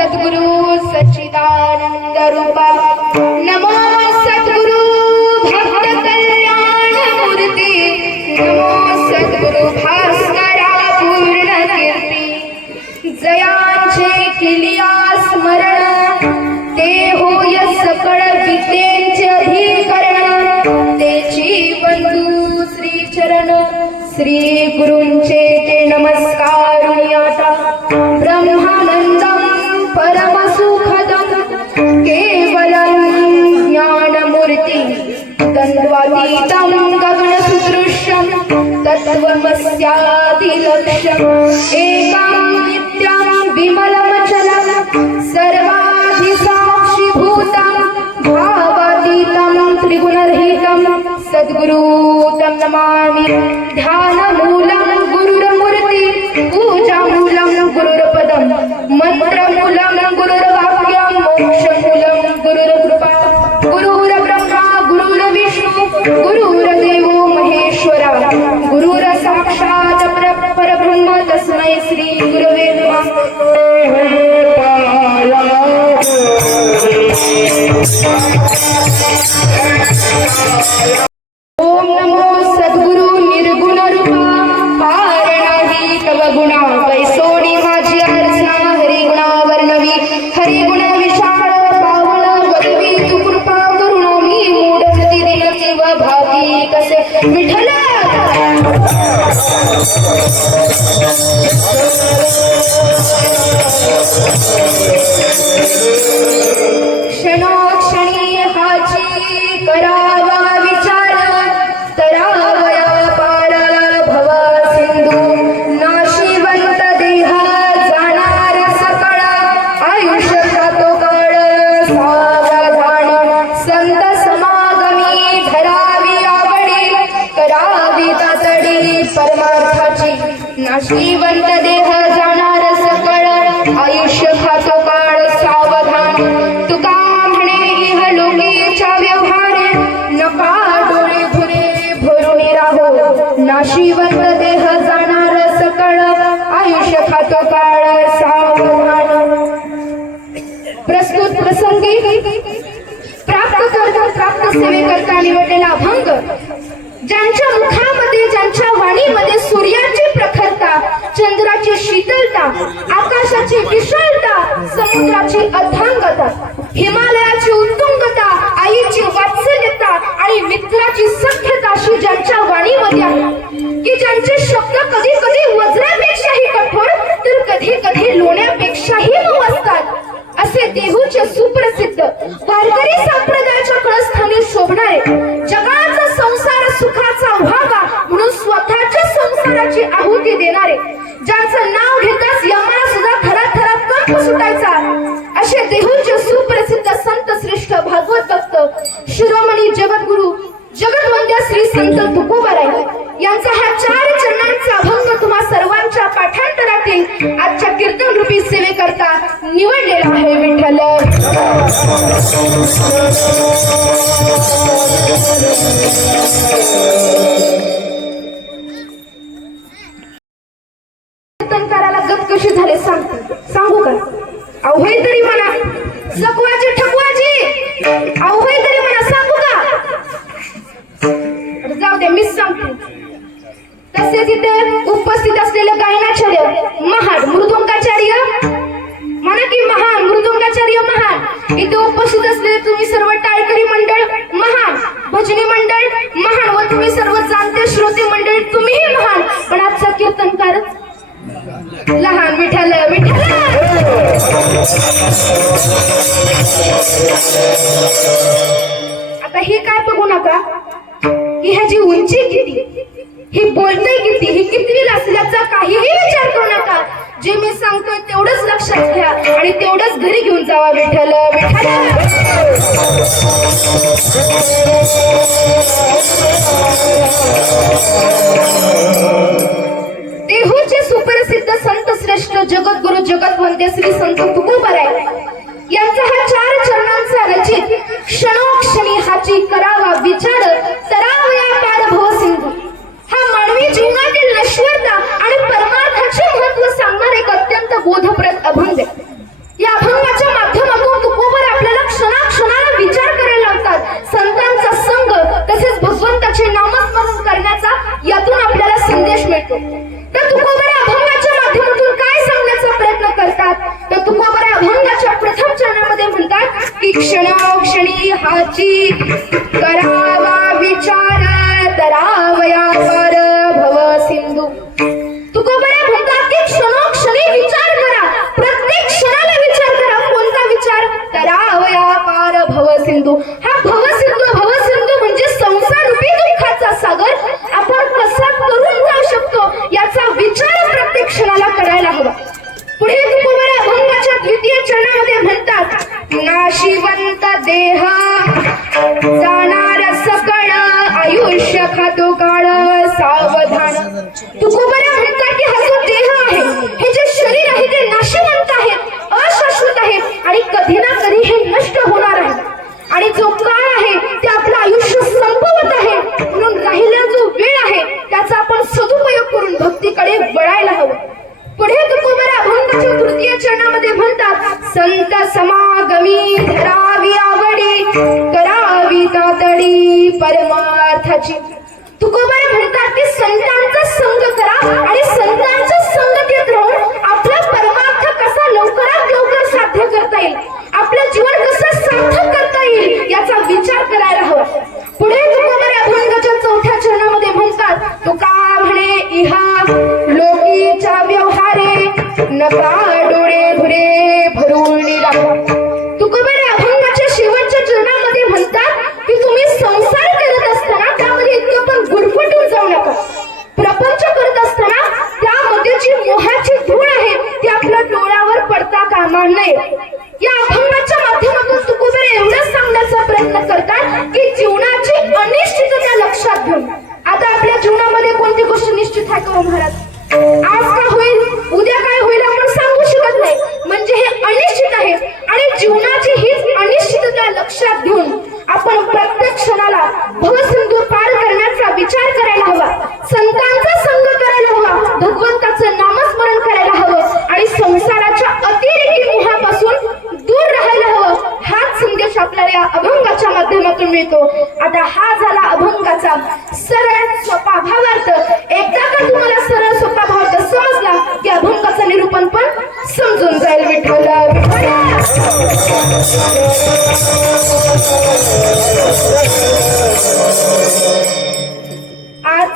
सद्गुरु सच्चिदानंद रूपा नमो सद्गुरु भक्त कल्याण मूर्ती नमो सद्गुरु भास्करा पूर्ण कीर्ती जयांचे किलिया स्मरण ते होय सकळ विद्येचे अधिकरण तेची बंधू श्री चरण श्री गुरूंचे ते नमस्कार आता ब्रह्मानंदम परम सुखदम केवलम ज्ञानमूर्ती तन्वातीतं गगन सुदृश्यं तत्त्वमस्यादि लक्ष्यम् एकं नित्यं विमलमचलं सर्वाधिसाक्षिभूतं भावातीतं त्रिगुणरहितं सद्गुरु तं नमामि ध्यानमूलं गुरुर्मूर्ति पूजामूलं गुरुर्पदं मंत्रमूलं गुरुर्वाक्यं मोक्षमूलं गुरुर्कृपा गुरुर्ब्रह्मा गुरुर्विष्णु गुरुर्देवो महेश्वरा गुरुर्साक्षात् परब्रह्म तस्मै श्री गुरवे ओम नमो सद्गुरु निर्गुण रूपा पार नाही तव गुणा पैसोडी माझी अर्चना हरी गुणा वर्णवी हरी गुण विशाळ पावन वदवी तू कृपा करुणा मी मूढमती दिन किंव भागी कसे विठ्ठल क्षणोक्षणी हाची करावा विचार तरावया पार भव सिंधू नाशिवंत देहा जाणार सकळ आयुष्य तो काळ सावधान संत समागमी धरावी आवडी करावी तातडी परमार्थाची नाशिवंत देह जाणार सकळ आयुष्य खातो काळ सावधान तुका म्हणे इह लोकीच्या व्यवहारे नका डोळे धुरे भरून राहो नाशिवंत देह जाणार सकळ आयुष्य खातो काळ सावधान प्रस्तुत प्रसंगी प्राप्त सेवेकरता निवडलेला अभंग ज्यांच्या मुखामध्ये ज्यांच्या वाणीमध्ये सूर्याची प्रखरता चंद्राची शीतलता आकाशाची विशालता समुद्राची अथांगता हिमालयाची उत्तुंगता आईची वात्सल्यता आणि मित्राची सख्यता अशी ज्यांच्या वाणीमध्ये आहे की ज्यांचे शब्द कधी कधी वज्रापेक्षाही कठोर तर कधी कधी लोण्यापेक्षाही मऊ असतात असे देहूचे सुप्रसिद्ध वारकरी संप्रदायाच्या कळस्थानी शोभणारे जगाचा संसार सुखाचा व्हावा म्हणून स्वतःच्या संसाराची आहुती देणारे ज्यांचं नाव घेताच यमाला सुद्धा थराथरात कंप सुटायचा असे देहूचे सुप्रसिद्ध संत श्रेष्ठ भागवत भक्त शिरोमणी जगद्गुरु जगद्वंद्य श्री संत तुकोबाराय यांचा हा 4 चरणांचा अभंग तुम्हा सर्वांच्या पाठांतरातील आजच्या कीर्तन रूपी सेवेकरता निवडलेला आहे विठ्ठल कीर्तनकाराला गत कशी झाले सांगू का अवघे तरी म्हणा सकवाची ठकवाची अवघे तरी म्हणा सांगू का जाऊ दे मीच सांगते तसेच इथे उपस्थित असलेले गायनाचार्य महान मृदुंगाचार्य म्हणा की महान मृदुंगाचार्य महान इथे उपस्थित असलेले तुम्ही सर्व टाळकरी मंडळ महान भजनी मंडळ महान व तुम्ही सर्व जाणते श्रोते मंडळ तुम्हीही महान पण आजचा कीर्तनकार लहान विठ्ठल विठ्ठल आता हे काय बघू नका ही ह्याची उंची किती ही बोलते किती ही किती असल्याचा काहीही विचार करू नका जे मी सांगतोय तेवढंच लक्षात घ्या आणि तेवढंच घरी घेऊन जावा विठ्ठल विठ्ठल देहूचे सुप्रसिद्ध संत श्रेष्ठ जगद्गुरु जगद्वंद्य श्री संत तुकोबाराय यांचा हा 4 चरणांचा रचित क्षणोक्षणी हाची करावा विचार तरावया पार भव सिंधू हा मानवी जीवनातील नश्वरता आणि परमार्थाचे महत्त्व सांगणारे एक अत्यंत बोधप्रद अभंग या अभंग देहाची करावा विचार तरावया पार भव सिंधू. तुकोबरा म्हणतात की क्षणोक्षणी विचार करा, प्रत्येक क्षणाला विचार करा. कोणता विचार? तरावया पार भव सिंधू. हा भवसिंधू म्हणजे संसार रूपी दुःखाचा सागर आपण कसा करून जाऊ शकतो याचा विचार प्रत्येक क्षणाला करायला हवा. पुढे तुकोबरा अभंगाच्या द्वितीय चरणामध्ये म्हणतात, नाशिवंत देह जाणार सकळ आयुष्य खातो काळ सावधान. तुकोबरा म्हणतात की हा जो देह आहे, हे जे शरीर आहे ते नाशिवंत आहे, अशाश्वत आहे आणि कधी ना कधी हे नष्ट होणार आहे. आणि जो काळ आहे ते आपलं आयुष्य संपवत आहे. म्हणून राहिलेला जो वेळ आहे त्याचा आपण सदुपयोग करून भक्तीकडे वळायला हवं. पुढे तुकोबरा अभंगाच्या तृतीय चरणामध्ये म्हणतात, संत समागमी धरावी आवडी करावी तातडी परमार्थाची. तुकोबरा म्हणतात की संतांचा संग करा आणि संतांच्या संगतीत राहून आपला परमार्थ कसा लवकरात लवकर साध्य करता येईल, आपलं जीवन कसं सार्थक करता येईल याचा विचार करायला हवा. पुढे तुकोबरा अभंगाच्या चौथ्या चरणामध्ये म्हणतात, तुका म्हणे इहा लोकीच्या व्यवहारे नका डोळे भुरे भरून राहा. तुकोबरा अभंगाच्या शेवटच्या चरणामध्ये म्हणतात की तुम्ही संसार करत असताना त्यामध्ये इतकं पण गुरफटून जाऊ नका. प्रपंच करत असताना त्यामध्ये जी मोहाची धूळ आहे ती आपल्या डोळ्यावर पडता कामा नये. या अभंगाच्या माध्यमातून तुकोबरा एवढंच सांगण्याचा प्रयत्न करतात की जीवनाची अनिश्चितता लक्षात घेऊन, आता आपल्या जीवनामध्ये कोणती गोष्ट निश्चित आहे का महाराज? आज काय होईल, उद्या काय होईल आपण सांगू शकत नाही. म्हणजे हे अनिश्चित आहे आणि जीवनाची हीच अनिश्चितता लक्षात घेऊन आपण प्रत्येक क्षणाला भवसिंधू पार करण्याचा विचार करायला हवा. संतांचा संग करायला हवा, भगवंताचं नामस्मरण करायला हवं आणि संसाराच्या अतिरेकी मोहापासून दूर राहायला हवं. हाच संदेश आपल्याला या अभंगाच्या माध्यमातून मिळतो. आता हा झाला अभंगाचा सरळ सोपा भावार्थ. एकदा का तुम्हाला सरळ सोपा भावार्थ समजला की अभंगाचं निरूपण पण समजून जाईल. विठ्ठल आज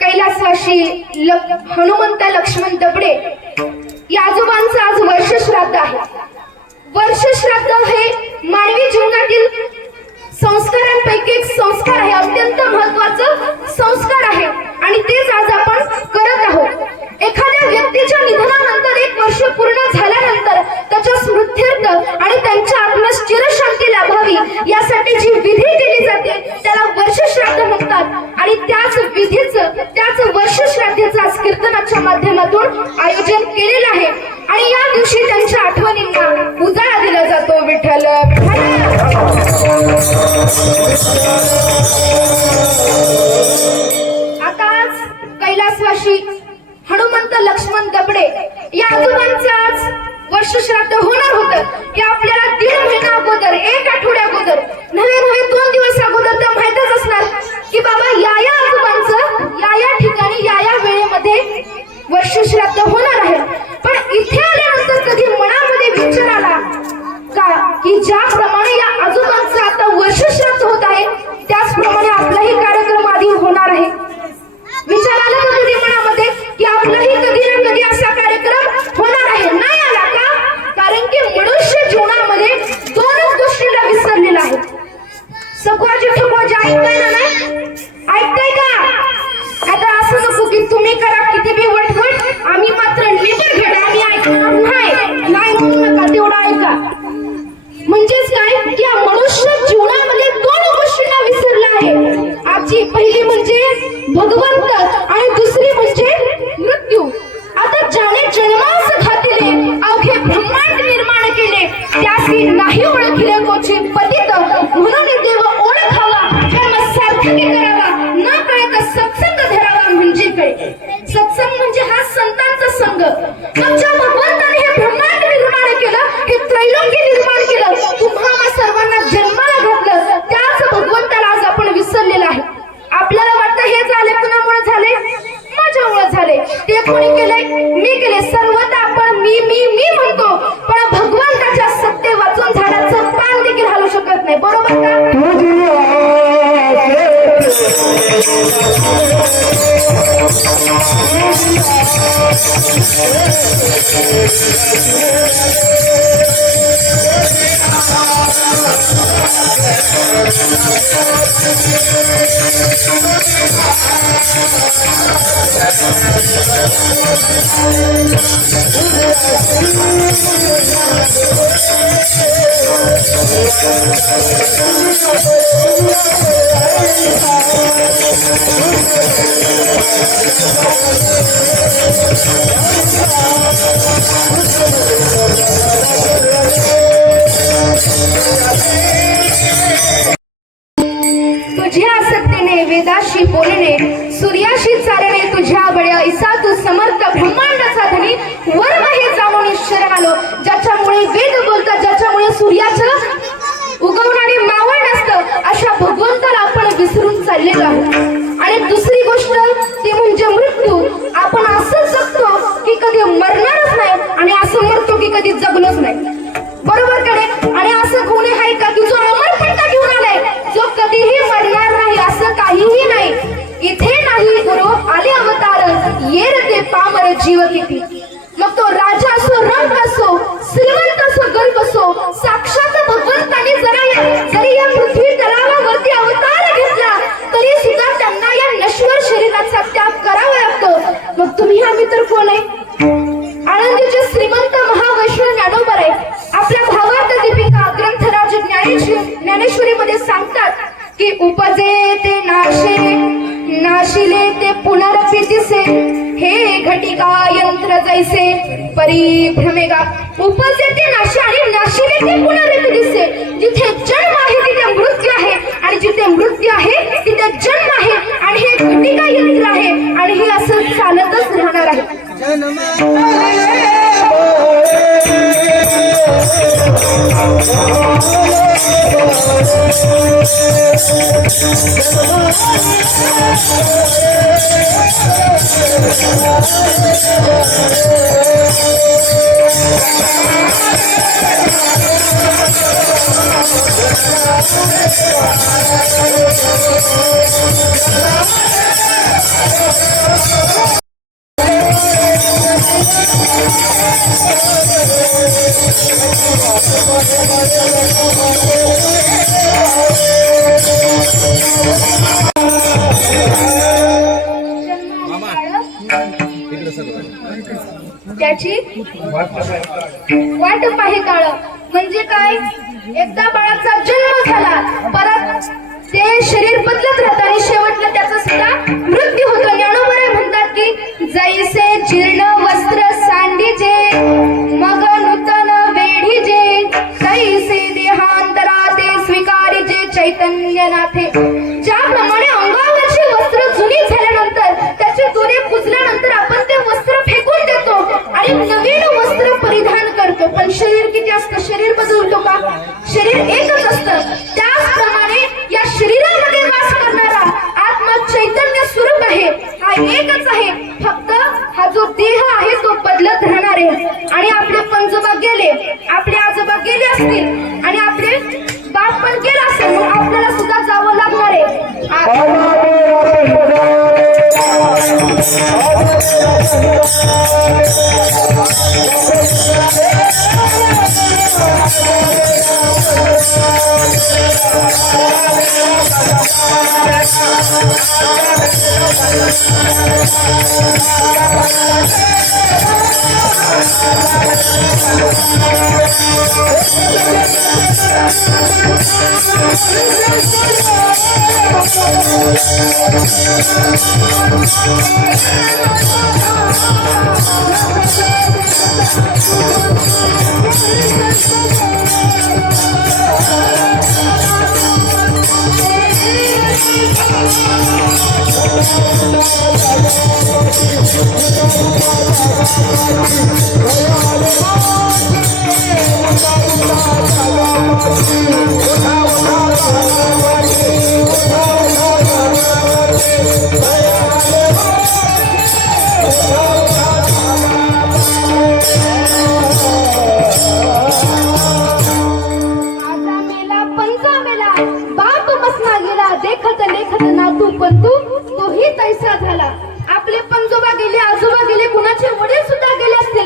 कैलासवासी हनुमंत लक्ष्मण दबडे या आजोबांचं आज वर्षश्राद्ध आहे. वर्षश्राद्ध हे मानवी जीवनातील संस्कारांपैकी एक संस्कार आहे, अत्यंत महत्वाचं संस्कार आहे आणि तेच आज आपण करत आहोत. एखाद्या व्यक्तीच्या निधनानंतर 1 वर्ष पूर्ण झाल्यानंतर त्याच्या स्मृत्यर्थ आणि त्यांच्या आत्म्यास चिरशांती लाभावी यासाठी जी विधी केली जाते त्याला वर्षश्राद्ध म्हणतात. आणि त्याच विधीचं, त्याच वर्षश्राद्धेचं आज कीर्तनाच्या माध्यमातून आयोजन केलेलं आहे आणि या दिवशी त्यांच्या आठवणींना उजाळा दिला जातो. विठ्ठल आता आज कैलासवासी हनुमंत लक्ष्मण दबडे या आजोबांचं आज वर्षश्राद्ध होणार होतं. हे आपल्याला 1.5 महिना अगोदर, 1 आठवड्या अगोदर, नव्हे 2 दिवस अगोदर तर माहितच असणार की बाबा या आजोबांचं या ठिकाणी या वेळेमध्ये वर्षश्राद्ध होणार आहे. पण इथे आल्यानंतर कधी मनामध्ये विचार आला का की ज्याप्रमाणे या आजोबांचं आता वर्षश्राद्ध होत आहे त्याचप्रमाणे आपलाही कार्यक्रम आधी होणार आहे? विचार आला का कधी मनामध्ये की आपलाही कधी ना कधी असा कार्यक्रम होणार आहे? नाही आला का? कारण की मनुष्य जीवनामध्ये 2च गोष्टीला विसरलेला आहे. सखवाजी ठोकवाजी ऐकताय ना? नाही ऐकताय का? आता असं नको की तुम्ही करा किती बी वटवट, आम्ही मात्र निबरघट, आम्ही ऐकणार नाही म्हणू नका, तेवढा ऐका. म्हणजेच काय की मनुष्य जीवनामध्ये 2 गोष्टींना विसरला आहे. आजची पहिली म्हणजे भगवंत आणि दुसरी म्हणजे मृत्यू. आता ज्याने जन्मास घातले अवघे ब्रह्मांड निर्माण केले त्यासी नाही ओळखले कोची पतित, म्हणून देव ओळखावा कर्म सार्थकी करावा न कळत सत्संग धरावा. म्हणजे काय? सत्संग म्हणजे हा संतांचा संघ. तुमच्या भगवंताने हे ब्रह्मांड निर्माण केलं, हे त्रैलोक्य निर्माण केलं, तुम्हाला सर्वांना जन्माला घातलं, त्याच भगवंताला आज आपण विसरलेलं आहे. आपल्याला वाटतं हे झाले कुणामुळे झाले? माझ्यामुळे झाले. ते कोणी केले? मी केले. सर्वता आपण मी म्हणतो, पण भगवंताच्या सत्य वाचून झाडाचं पान देखील हलू शकत नाही. बरोबर का? तुझ्या सत्तेने वेदाशी बोलणे सूर्याशी चालणे तुझ्या बळ्या ईसा तू समर्थ ब्रह्मांडाचा धनी वर्म हे जाणून शरण आलो ज्याच्यामुळे वेद बोलतात ज्याच्यामुळे सूर्याचं उगवण आणि मावळ नसतं अशा भगवंताला आपण विसरून चाललेलो आहोत. आणि दुसरी गोष्ट ती म्हणजे मृत्यू. आपण असं जगतो की कधी मरणारच नाही आणि असं मरतो की कधी जगलोच नाही. बरोबर का नाही? आणि असं कोणी आहे का की जो अमरपंथा घेऊन आलाय जो कधीही मरणार नाही असं काहीही नाही. इथे नाही गुरु आले अवतार येर ते पामर जीव किती. मग तो राजा असो रंग असो श्रीमंत असो गरीब असो साक्षात भगवंतांनी जरी या पृथ्वी तलावावरती अवतार घेतला तरी सुद्धा त्यांना या नश्वर शरीराचा त्याग करावा लागतो. मग तुम्ही आम्ही तर कोण आहे? आनंदीचे श्रीमंत महावैष्णव ज्ञानोबा आहे आपल्या भावार्थ दीपिका ग्रंथराज ज्ञानेश्वरी मध्ये सांगतात की उपजे ते नाशे नाशिले ते पुनर्पितिसे हे घटिका यंत्र जैसे परिभ्रमेगा. उपजे ते नाशे आणि नाशिले ते पुनर्पितिसे. जिथे जन्म आहे तिथे मृत्यू आहे आणि जिथे मृत्यू आहे तिथे जन्म आहे आणि हे घटिका यंत्र आहे आणि हे असं चालतच राहणार आहे. त्याची वाट पाहे काळ म्हणजे काय? एकदा बाळाचा जन्म झाला परत ते शरीर बदलत राहतं आणि शेवटला त्याचा सुद्धा मृत्यू होतो. ज्ञानोबा म्हणतात की जैसे जीर्ण वस्त्र सांडीजे मग नूतन वेढीजे तैसे देहांतरा ते स्वीकारीजे चैतन्यनाथे. ज्याप्रमाणे अंगावरची वस्त्र जुनी झाल्यानंतर त्याचे दोरे कुजल्यानंतर आपण ते वस्त्र फेकून देतो आणि नवीन वस्त्र परिधान करतो. पण शरीर किती असतं? शरीर बदलतो का? शरीर एकच असतं. त्याचप्रमाणे या शरीरामध्ये वास करणारा आत्मा चैतन्य स्वरूप आहे हा एकच आहे. फक्त हा जो देह आहे तो बदलत राहणार आहे. आणि आपले पंजोबा गेले आपले आजोबा गेले असतील आणि आपले बाप पण गेला असेल मग आपल्याला सुद्धा जावं लागणार आहे. तोही तैसा झाला. आपले पंजोबा गेले आजोबा गेले कुणाचे वडील सुद्धा गेले असते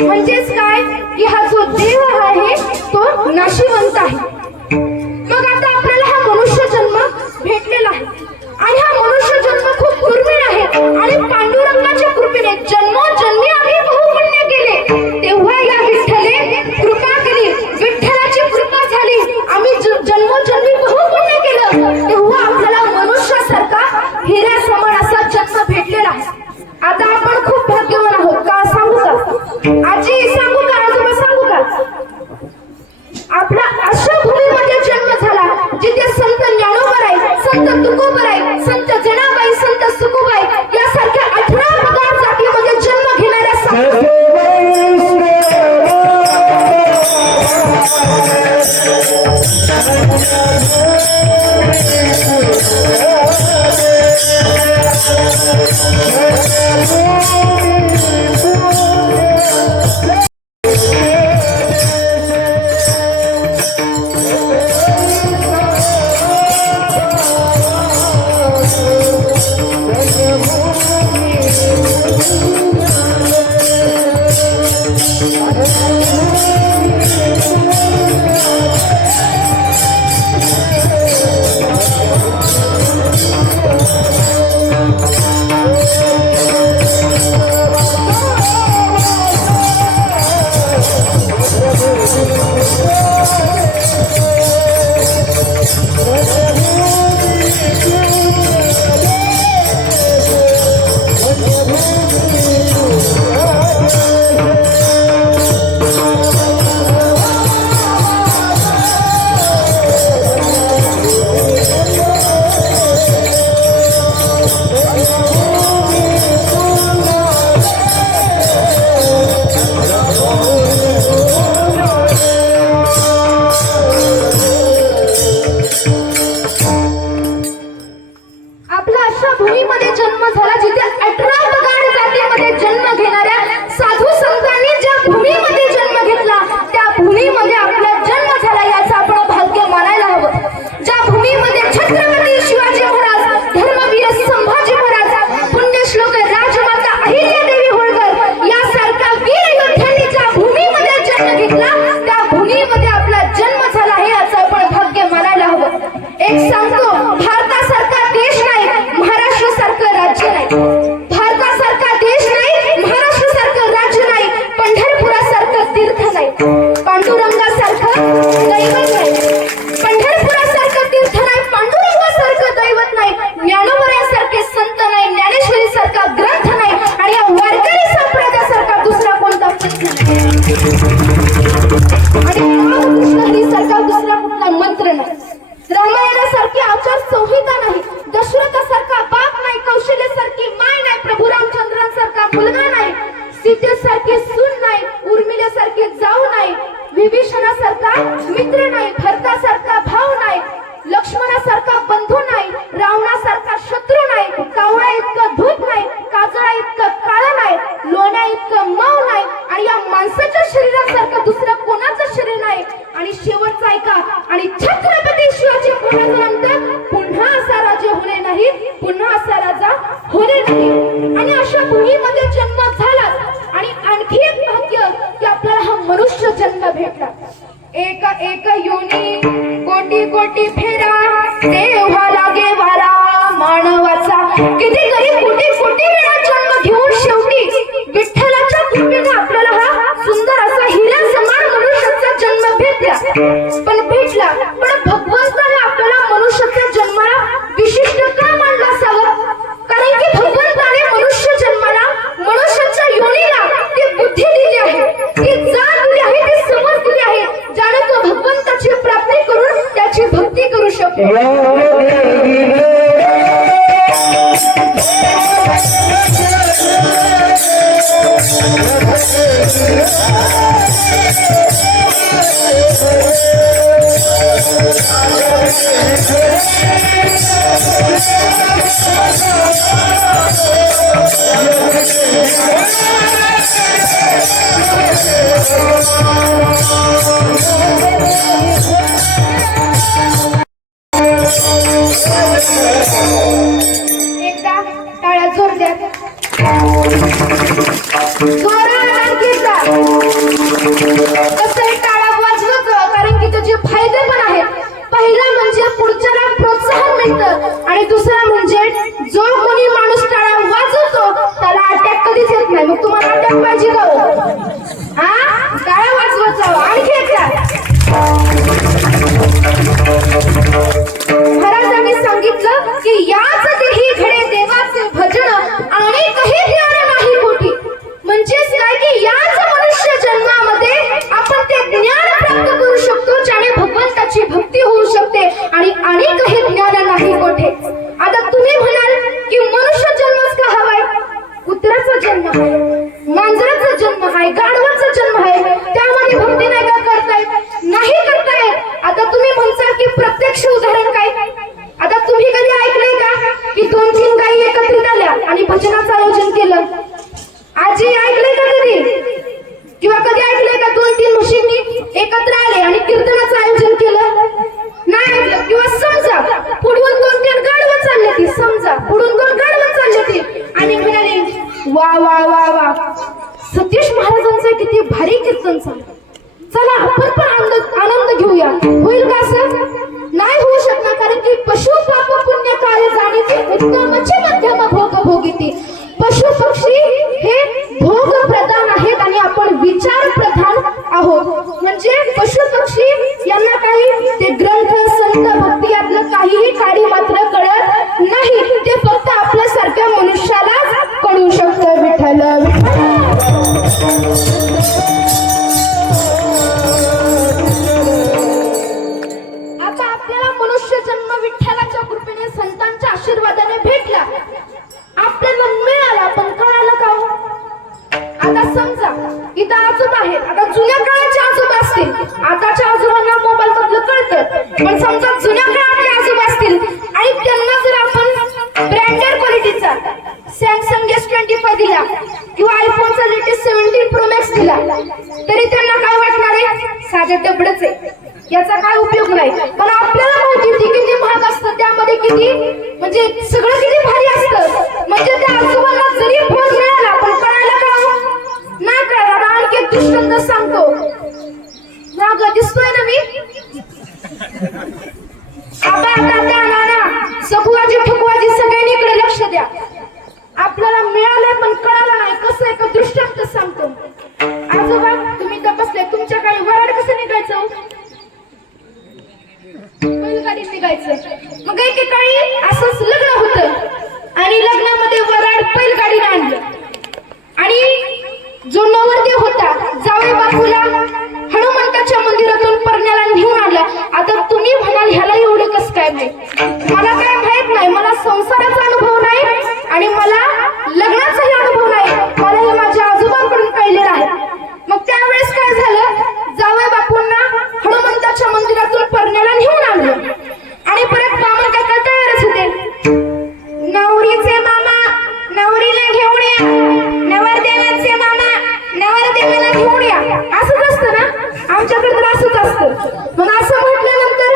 म्हणजेच काय की हा जो देव आहे तो नाशिवंत आहे. मग आता आपल्याला हा मनुष्य जन्म भेटलेला आहे आणि हा मनुष्य जन्म खूप दुर्मिळ आहे आणि पांडुरंगाच्या कृपेने जन्मोजन्मी आम्ही बहुपुण्य केले, तेव्हा या विठ्ठले कृपा केली, विठ्ठलाची कृपा झाली, आम्ही जन्मोजन्मी बहुपुण्य केलं, तेव्हा आपल्याला मनुष्यासारखा हिऱ्या समान असा जन्म भेटलेला आहे. आता आपण खूप भाग्यवान आहोत का सांगू का? आजी सांगू का? आजोबा सांगू का? आपला अशा भूमीमध्ये जन्म झाला जिथे संत ज्ञानोबा आहे, संत तुकोबा आहे, संत जनाबाई, संत सुकुबाई यासारख्या 18 पगार जातीमध्ये जन्म घेणाऱ्या सीतेसारखी सून नाही, उर्मिलेसारखी जाऊ नाही, विभीषणासारखा मित्र नाही, भरतासारखा भाऊ नाही, लक्ष्मणासारखा बंधू नाही, रावणासारखा शत्रू नाही, कावळा इतकं धूप नाही, काजळा इतकं काळा नाही, लोण्या इतकं मऊ नाही आणि या माणसाच्या शरीरासारखं दुसरं कोणाचं शरीर नाही. आणि शेवटचा ऐका, आणि छत्रपती शिवाजी महाराजांनंतर पुन्हा असा राजा होणे नाही, पुन्हा असा राजा होणे नाही. आणि अशा भूमीमध्ये जन्म झाला आणि आणखी एक भाग्य की आपल्याला हा मनुष्य जन्म भेटला. एक एक योनी कोटी कोटी फेरा देवा लागे वारा मानवाचा, किती तरी कोटी कोटी वेळा जन्म घेऊन शेवटी विठ्ठलाच्या कृपेने आपल्याला हा सुंदर असा हिऱ्या समान मनुष्याचा जन्म भेटला. पण भगवंताने आपल्याला मनुष्याच्या जन्माला विशिष्ट का मानलं असावं? कारण की भगवंताने मनुष्य जन्माला, मनुष्याच्या योनीला ती बुद्धी दिली आहे, ती जाण दिली आहे, ती समज दिली आहे, ज्याने तो भगवंताची प्राप्ती करून त्याची भक्ती करू शकतो. एकदा टाळ्या जोर द्या, जोरात आणखी पण समजा जुन्या काळातले आजोबा असतील आणि त्यांना जर आपण ब्रँडेड क्वालिटीचा सॅमसंग S25 दिला किंवा आयफोनचा लेटेस्ट 17 प्रो मॅक्स दिला तरी त्यांना काय वाटणार आहे? साधं डबडच आहे, याचा काय उपयोग नाही. पण आपल्याला माहिती ती किती महाग असतं, त्यामध्ये किती म्हणजे सगळं किती भारी असतं. म्हणजे त्या आजोबांना जरी फोन मिळाला पण कळायला कळावं नाही कळणार. आणखी एक दृष्टांत सांगतो. माग दिसतोय ना मी आबा तात्या नाना सखुवाजी ठुकवाजी सगळ्यांनी इकडे लक्ष द्या. आपल्याला मिळालंय पण कळालं नाही. कसं एक दृष्टांत सांगतो. आजोबा तुम्ही तपासले तुमच्या काही वराड कसं निघायचं? बैलगाडीत निघायचं. मग एकेकाळी असंच लग्न होतं आणि लग्नामध्ये वराड बैलगाडीने आणलं आणि जो नवरदेव होता जावई बापूला हनुमंताच्या मंदिरातून परण्याला घेऊन आणला. आता तुम्ही म्हणाल ह्याला एवढं कसं काय माहित? मला काय माहित नाही. मला संसाराचा अनुभव नाही आणि मला लग्नाचाही अनुभव नाही. मला हे माझ्या आजोबांकडून कळलेलं आहे. मग त्यावेळेस काय झालं? जावई बापूंना हनुमंताच्या मंदिरातून परण्याला घेऊन आणलं आणि परत बामण काय तयारच होते. नवरीचे मामा नवरीला घेऊन या, नवरदेवाचे मामा नवरदेवाला घेऊन या. असंच असतं ना, आमच्याकडे तर असंच असतं. मग असं म्हटल्यानंतर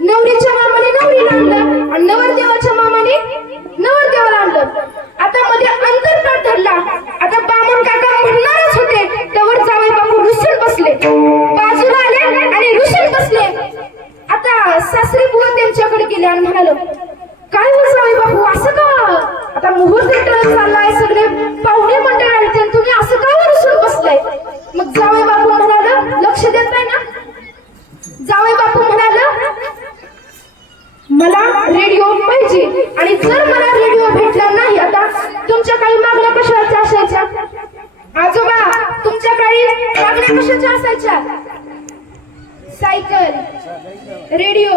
नवरीच्या मामाने नवरीला आणलं आणि नवरदेवाच्या मामाने नवरदेवाला आणलं. आता मध्ये अंतर का धरला? आता बामण काका म्हणणारच होते त्यावर जावई बापू रुसून बसले, बाजूला आले आणि रुसून बसले. आता सासरी बुवा त्यांच्याकडे गेले आणि म्हणाले, काय हो जावई बापू असं का? आता मुहूर्त चाललाय, सगळे पाहुणे मंडळ आहेत आणि तुम्ही असं का रुसून बसलाय? मग जावई बापू म्हणाले, लक्ष देत नाही ना? जावई बापू म्हणाले, मला रेडिओ पाहिजे आणि जर मला रेडिओ भेटला नाही. आता तुमच्या काही मागण्या कशाच्या असायच्या? आजोबा तुमच्या काही मागण्या कशाच्या असायच्या? सायकल, रेडिओ,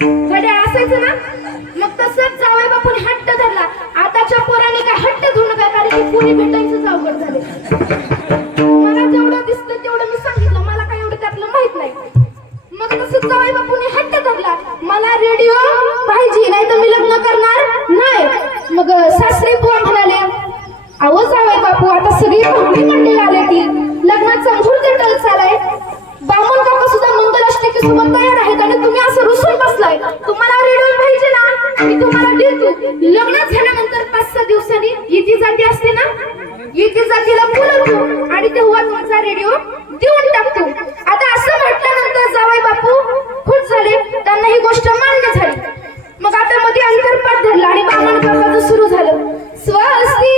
घड्याळ असायचं ना. मग तसंच जावई बापूने हट्ट धरला. आताच्या पोरांनी काय हट्ट धरून काय, कारण की पुरी भेटायचंच अवघड झाले. मला जेवढं दिसतं तेवढं मी सांगितलं, मला काय एवढं त्यातलं माहित नाही. मग तसंच जावई बापूने हट्ट धरला, मला रेडिओ पाहिजे नाही तर मी लग्न करणार नाही. मग सासरी बुवा म्हणाले, अहो जावई बापू आता सगळी पाहुणी मंडळी आले ती, लग्नाचा मुहूर्त टळ चालाय, बामण काका सुद्धा मंगलाष्टकी सोबत तयार आहेत आणि तुम्ही असं रुसून बसलाय. तुम्हाला रेडिओ पाहिजे ना, मी तुम्हाला देतो. लग्न झाल्यानंतर 5-6 दिवसांनी इती जाती असते ना, इती जातीला बोलवतो आणि तेव्हा तुमचा रेडिओ देऊन टाकतो. आता असं म्हटल्यानंतर जावई बापू खुश झाले, त्यांना ही गोष्ट मान्य झाली. मग आता मध्ये अंतरपात धरला आणि बामण काकाचं सुरू झालं, स्वस्ती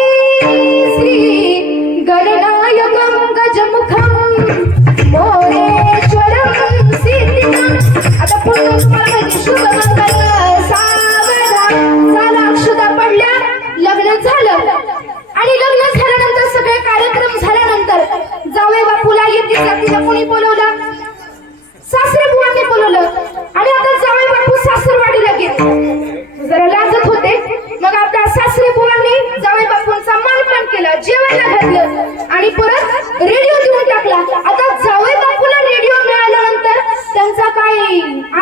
श्री गणनायकं गजमुखं मोरेश्वरं सिद्धिदं. आता पुढे तुम्हाला माहिती, शुभ मंगल सावधान. झाला अक्षता पडल्या, लग्न झालं आणि लग्न झाल्यानंतर सगळे कार्यक्रम झाल्यानंतर जावई बापूला येते जातीला कोणी बोलवलं? सासरे बुवांनी बोलवलं आणि आता जावई बापू सासरवाडीला गेले. जरा लाजत होते. मग आता सासरे बुवांनी जावई बापूंचा मानपान केला, जेवायला घातलं आणि परत रेडिओ देऊन टाकला. आता जावई बापूला रेडिओ मिळाल्यानंतर त्यांचा काय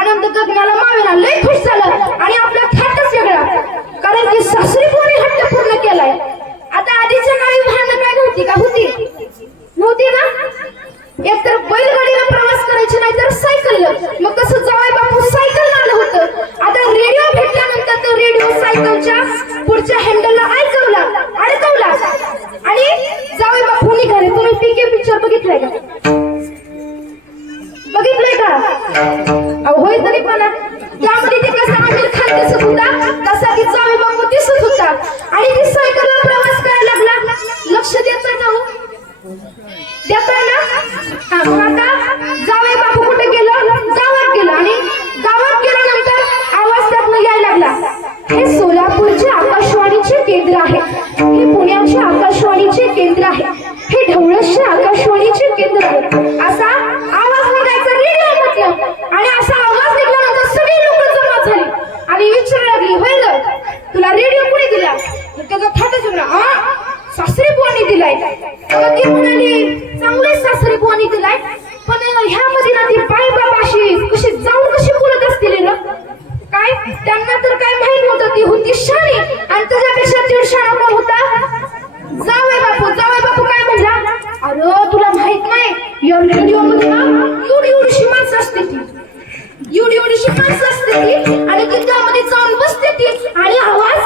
आनंद गगनाला मावेना, लय खुश झालं आणि आपला थाटच वेगळा, कारण की सासरी बुवांनी हट्ट पूर्ण केलाय. आता आधीच्या काळी भांडणं काय नव्हती का? नव्हती ना. एकतर बैलगाडीला प्रवास करायचे नाही तर सायकलला. मग तसं जावई बापू सायकल आलं होतं. आता रेडिओ भेटल्यानंतर तो रेडिओ सायकलच्या पुढच्या हँडलला अडकवला आणि जावई बापू निघाले. तुम्ही पीके पिक्चर बघितलाय का? होय तरी पण त्यामध्ये ते कसं आमिर खान दिसत होता तसा ती जावई बापू दिसत होता आणि ती सायकलला प्रवास करायला लागला. लक्ष देता ना, देताय ना. मग आता जावई बापू कुठे गेलं? गावात गेलं आणि गावात गेल्यानंतर आवाज त्यातनं यायला लागला, हे सोलापूरचे आकाशवाणीचे केंद्र आहे, हे पुण्याचे आकाशवाणीचे केंद्र आहे, हे ढवळसचे आकाशवाणीचे केंद्र आहे. असा आवाज निघायचा रेडिओ म्हटलं आणि असा आवाज निघाल्यानंतर सगळी लोक जमा झाली आणि विचारायला लागली, होय ग तुला रेडिओ कुणी दिला? त्याचा थाटच होता, सासरी बुवांनी दिलाय. ती म्हणाली, चांगले सासरी बुवांनी दिलाय, पण ह्यामध्ये ना ती बाई बाबाशी कशी जाऊन कशी बोलत एवढीशी माणसं असते ती आणि ती त्यामध्ये जाऊन बसते ती आणि आवाज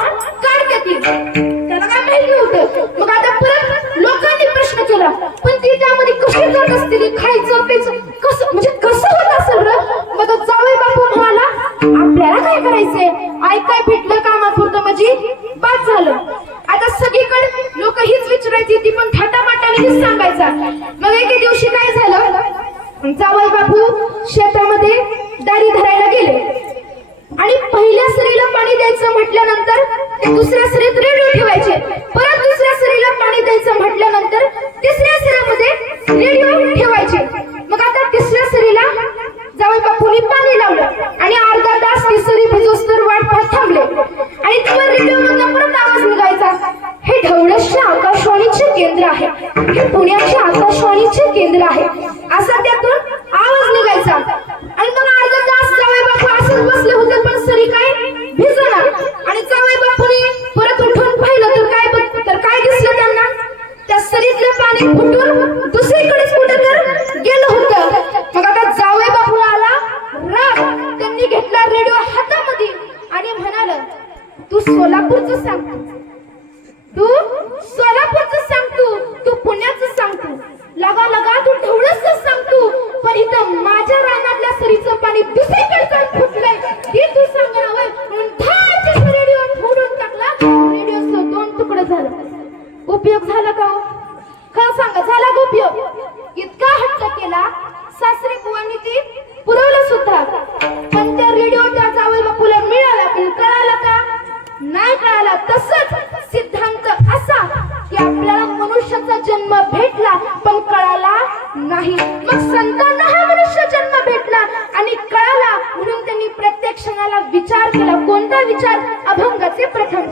काढते ती. त्याला काय माहित नव्हतं. मग आता परत लोकांनी प्रश्न केला, पण ती त्यामध्ये कशी जात असतील, खायचं प्यायचं कसं, म्हणजे कसं होत असेल र? मग जावई बापू म्हणाला, आपल्याला काय करायचंय, ऐकाय भेटलं कामापुरतं म्हणजे बाद झालं. आता सगळीकडे लोक हीच विचारायची, ती पण थाटामाटाने हीच सांगायचा. मग एके दिवशी काय झालं, जावई बापू शेतामध्ये दारी धरायला गेले आणि पहिल्या सरीला पाणी द्यायचं म्हटल्यानंतर ते दुसऱ्या सरीत रेडिओ ठेवायचे. परत दुसऱ्या सरीला पाणी द्यायचं म्हटल्यानंतर तिसऱ्या सरीमध्ये रेडिओ ठेवायचे. मग आता तिसऱ्या सरीला जावई बापूंनी पाणी लावलं आणि अर्धा तास ती सरी भिजोस्तर वाट पाहत थांबले आणि तेव्हा रेडिओ मधून परत आवाज निघायचा, हे ढवळ्याचे आकाशवाणीचे केंद्र आहे, हे पुण्याचे आकाशवाणीचे केंद्र आहे, असा त्यातून आवाज निघायचा. आणि मग अर्धा तास जावई बापू असंच बसले होते, पण सरी काय भिजणार. आणि जावई बापूंनी परत उठून पाहिलं तर काय दिसलं त्यांना, त्या सरीतलं पाणी फुटून दुसरीकडेच कुठे तर गेलं होतं. मग आता जावई बापूला आला राग. त्यांनी घेतला रेडिओ हातामध्ये आणि म्हणाल, तू सोलापूरचं सांग, तू सोलापूरचं सांगतो, तू पुण्याचं सांगतो, लगा लगा तू ढवळच सांगतो, पण इथं माझ्या रानातल्या सरीचं पाणी दुसरीकडे काय फुटलंय हे तू सांगणार. म्हणून धाडच्या रेडिओ फोडून टाकला. रेडिओचं 2 तुकडं झालं. उपयोग झाला का? खरं सांगा, झाला का उपयोग? इतका हट्ट केला सासरी बुवांनी ती पुरवलं सुद्धा, पण त्या रेडिओ त्या जावई बापूला मिळाला, पण कळाला का? नाही कळाला. तसंच सिद्धांत असा की आपल्याला मनुष्याचा जन्म भेटला पण कळाला नाही. मग संतांना हा मनुष्य जन्म भेटला आणि कळाला, म्हणून त्यांनी प्रत्येक क्षणाला विचार केला. कोणता विचार? अभंगाचे प्रथम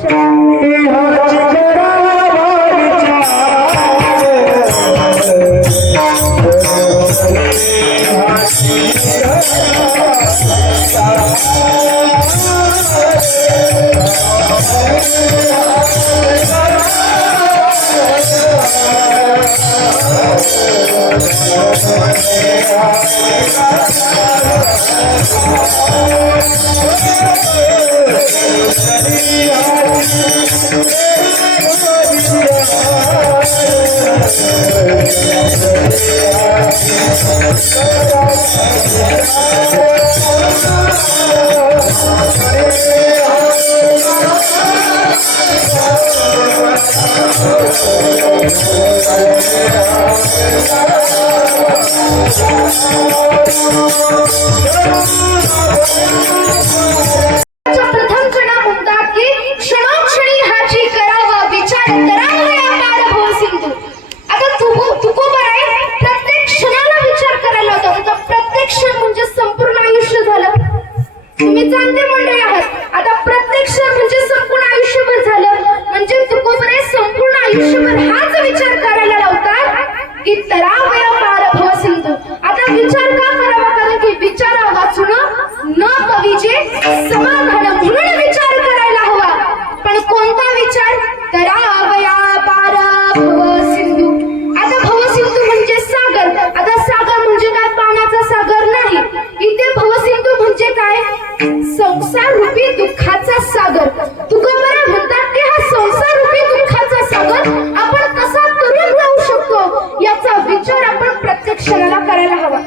संसार रूपी दुःखाचा सागर. तुकोबरा म्हणतात की हा संसार रूपी दुःखाचा सागर आपण कसा तरुण राहू शकतो याचा विचार आपण प्रत्येक क्षणाला करायला हवा.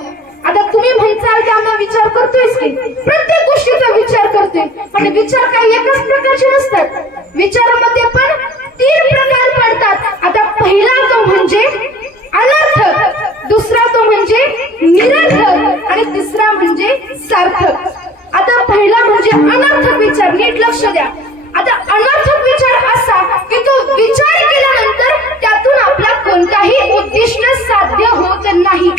आता तुम्ही म्हणताल की आम्ही विचार करतोयच की प्रत्येक गोष्टीचा विचार करतोय, पण विचार काही एकच प्रकारचे नसतात. विचारामध्ये पण 3 प्रकार पडतात. आता पहिला तो म्हणजे अनर्थक, दुसरा तो म्हणजे निरर्थक आणि तिसरा म्हणजे सार्थक. आता पहिला म्हणजे अनर्थक विचार, नीट लक्ष द्या. आता अनर्थक विचार असा की तो विचार केल्यानंतर त्यातून आपला कोणताही उद्दिष्ट साध्य होत नाही,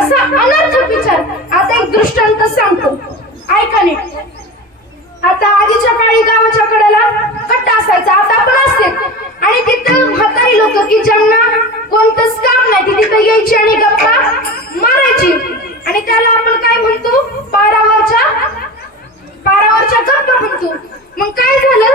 असा अनर्थक विचार. आता एक दृष्टांत सांगतो, ऐका नीट. आता आधीच्या काळी गावाच्या कडेला कट्टा असायचा, आता पण असते, आणि तिथं म्हातारी लोक की ज्यांना कोणतंच काम नाही ती तिथं यायची आणि गप्पा मारायची, आणि त्याला आपण काय म्हणतो, पारावरच्या गप्पा म्हणतो. मग काय झालं,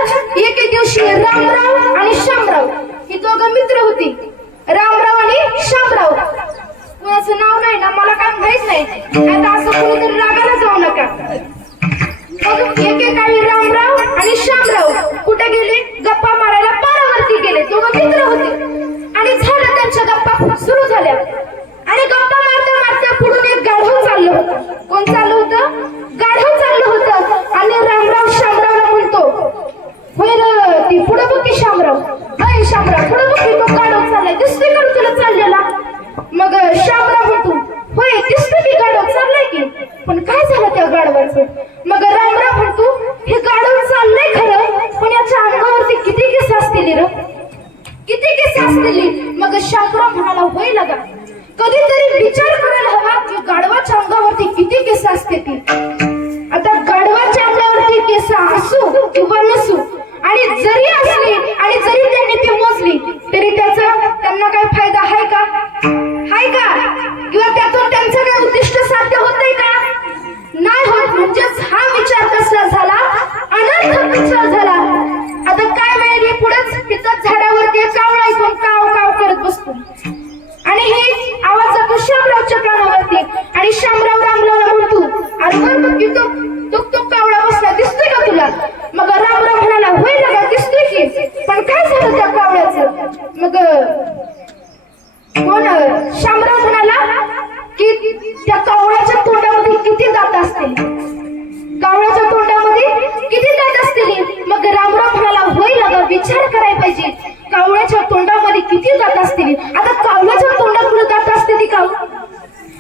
बसायचं. मग रामराव म्हणतो हे गाढव चाललंय खरं, पण याच्या अंगावरती किती केस असतील र, किती केस असतील. मग शामराव म्हणाला होय लगा, कधीतरी विचार करायला हवा की गाढवाच्या अंगावरती किती केस असते ती. आता गाढवाच्या अंगावरती केस असू किंवा नसू, आणि जरी असली आणि जरी त्यांनी ती मोजली तरी त्याचा त्यांना काय फायदा आहे का, आहे का, किंवा त्यातून त्यांचं काय उद्दिष्ट साध्य होतंय का, नाही होत. म्हणजेच हा विचार कसला झाला, अनर्थ विचार झाला. आता काय वेळ पुढेच तिथं झाडावरती कावळा इथून काव काव करत बसतो आणि हे आवाज जातो शामरावच्या कानावरती आणि शामराव रामरावला म्हणतो अरे बरं की तो कावळा बसला दिसतोय का तुला. मग रामराव म्हणाला होय लगा दिसतोय की, पण काय झालं त्या कावळ्याचं. मग कोण शामराव म्हणाला की त्या कावळ्याच्या तोंडामध्ये किती दात असतील, कावळ्याच्या तोंडामध्ये किती दात असतील. मग रामराव म्हणाला होय लगा विचार करायला पाहिजे, कावळ्याच्या तोंडामध्ये किती दात असतील. आता कावळ्याच्या तोंडात दात असते ती काव,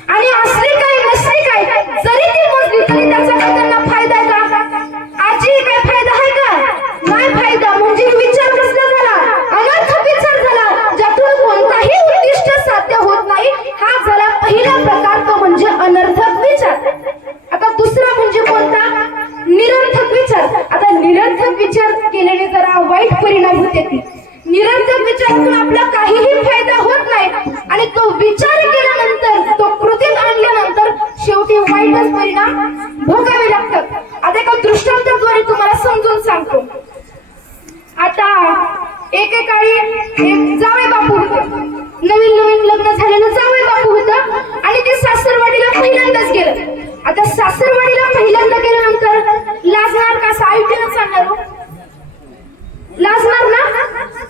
आणि असली काय नसली काय जरी ती मोजली तरी त्याचा काय त्यांना फायदा आहे का, आजी काय फायदा आहे का, नाही फायदा. म्हणजे विचार कसला झाला, अनर्थ विचार झाला, ज्यातून कोणताही उद्दिष्ट साध्य होत नाही. हा झाला पहिला प्रकार, तो म्हणजे अनर्थक विचार. आता दुसरा म्हणजे कोणता, निरर्थक विचार. आता निरर्थक विचार केल्याने जरा वाईट परिणाम होते ती. निरर्थक विचारातून आपला काहीही फायदा होत नाही आणि तो विचार केल्यानंतर तो कृतीत आणल्यानंतर शेवटी वाईटच परिणाम भोगावे लागतात. आता एका दृष्टांताद्वारे तुम्हाला समजून सांगतो. आता एकेकाळी एक जावई बापू होते, नवीन नवीन लग्न झालेलं जावई बापू होतं आणि ते सासरवाडीला पहिल्यांदाच गेलं. आता सासरवाडीला पहिल्यांदा गेल्यानंतर लाजणार का, असं आयुष्यानं सांगणार, लाजणार ना.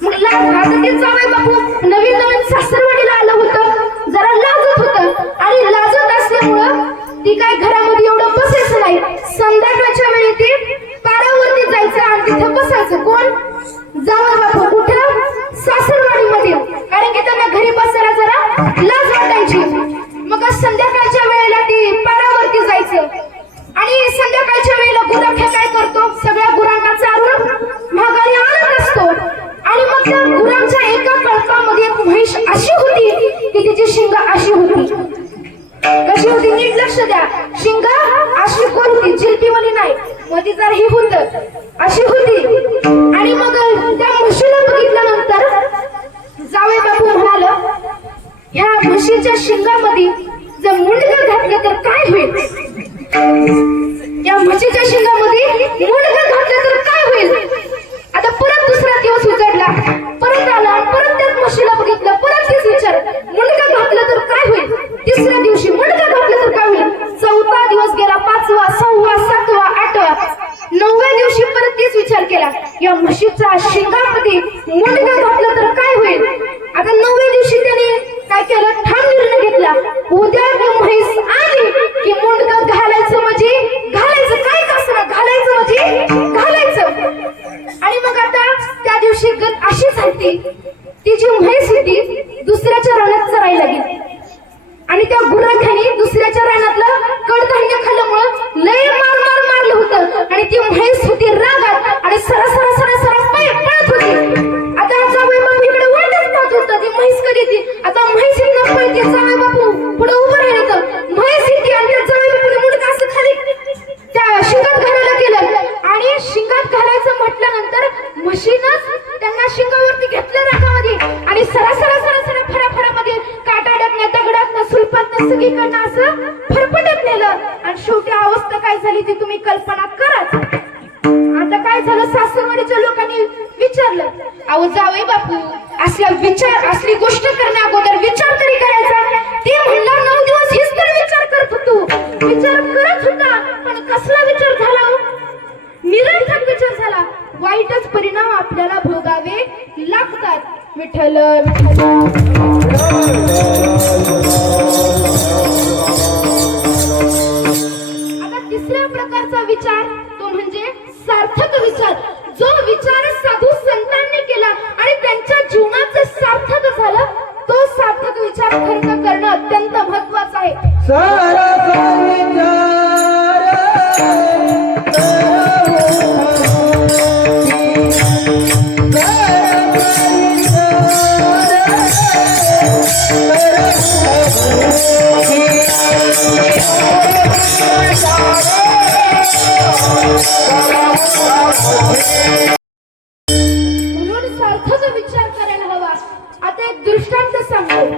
मग आता ते जावई बापू नवीन नवीन सासरवाडीला आलं होतं, जरा लाजत होतं आणि लाजत असल्यामुळं ती काय घरामध्ये एवढं बसायचं नाही. संध्याकाळच्या वेळी ती पारावरती जायचं आणि तिथं बसायचं. कोण, जावई बापू. कुठं, सासरवाडीमध्ये, कारण की त्यांना घरी बसायला जरा लाज वाटायची. मग संध्याकाळच्या वेळेला ती पारावरती जायचं आणि संध्याकाळच्या वेळेला गुराख्या काय करतो, सगळ्या गुरांना चारून माघारी आणत असतो. आणि मग त्या गुरांच्या एका कळपामध्ये एक म्हैस अशी होती की तिची शिंग अशी होती, कशी होती नीट लक्ष द्या, शिंग अशी गोल होती, जिलटीवाली नाही, मध्ये जर ही होत अशी होती. आणि मग त्या म्हशीला बघितल्यानंतर जावई बापू म्हणाल ह्या म्हशीच्या शिंगामध्ये जर मुंडकं घातलं तर काय होईल, या म्हशीच्या शिंगामध्ये मुंडकं घातलं तर काय होईल. आता परत दुसरा दिवस उजडला, परत आला, परत त्या म्हशीला बघितलं, परत तेच विचार, मुंडकं घातलं तर काय होईल. तिसऱ्या दिवशी मुंडकं घातलं तर काय होईल. चौथा दिवस गेला, 5वा 6वा 7वा 8वा 9व्या दिवशी परत तेच विचार केला, या म्हशीच्या शिंगामध्ये मुंडकं घातलं तर काय होईल. आता 9व्या दिवशी त्याने काय केलं, ठाम निर्णय घेतला, उद्या ती म्हैस आली की मुंडकं घालायचं म्हणजे घालायचं, काय कसं घालायचं म्हणजे घालायचं. आणि मग आता त्या दिवशी गत अशी झाली, ती जी म्हैस होती दुसऱ्याच्या रानात चरायला गेली आणि त्या गुराख्याने दुसऱ्याच्या रानातलं कडधान्य खाल्ल्यामुळं लय मारलं होतं आणि ती म्हैस होती रागात आणि सरा पळत होती. आता जावई बापू इकडे वाटच पाहत होतं, ती म्हैस कधी येते. आता म्हैस इथनं पळते, जावई बापू पुढे उभं राहिलं, म्हैस येते आणि त्या जावई बापूने मुंडकं असं खाली त्या शिंगात घालायला केलं आणि शिंगात घालायचं म्हटल्यानंतर म्हशीनंच त्यांना शिंगावरती घेतलं रागामध्ये आणि सरा फराफरामध्ये काटा डकण्या दगडात सुलपात सगळीकडनं असं फरफटत नेलं आणि शेवटी अवस्था काय झाली ती तुम्ही कल्पना कराच. आता काय झालं, सासरवाडीच्या लोकांनी विचारलं, अहो जावई बापू असली गोष्ट करण्या अगोदर विचार तरी करायचा. ते म्हणला 9 दिवस हेच तर विचार करत होतो, विचार करत होता, पण कसला विचार झाला, निरर्थक विचार झाला. वाईटच परिणाम आपल्याला भोगावे लागतात. विठ्ठल आता तिसऱ्या प्रकारचा विचार तो म्हणजे सार्थक विचार. जो विचार साधू संतांनी केला आणि त्यांच्या जीवनाचं सार्थक झालं, तो सार्थक विचार करणं अत्यंत महत्वाचं आहे.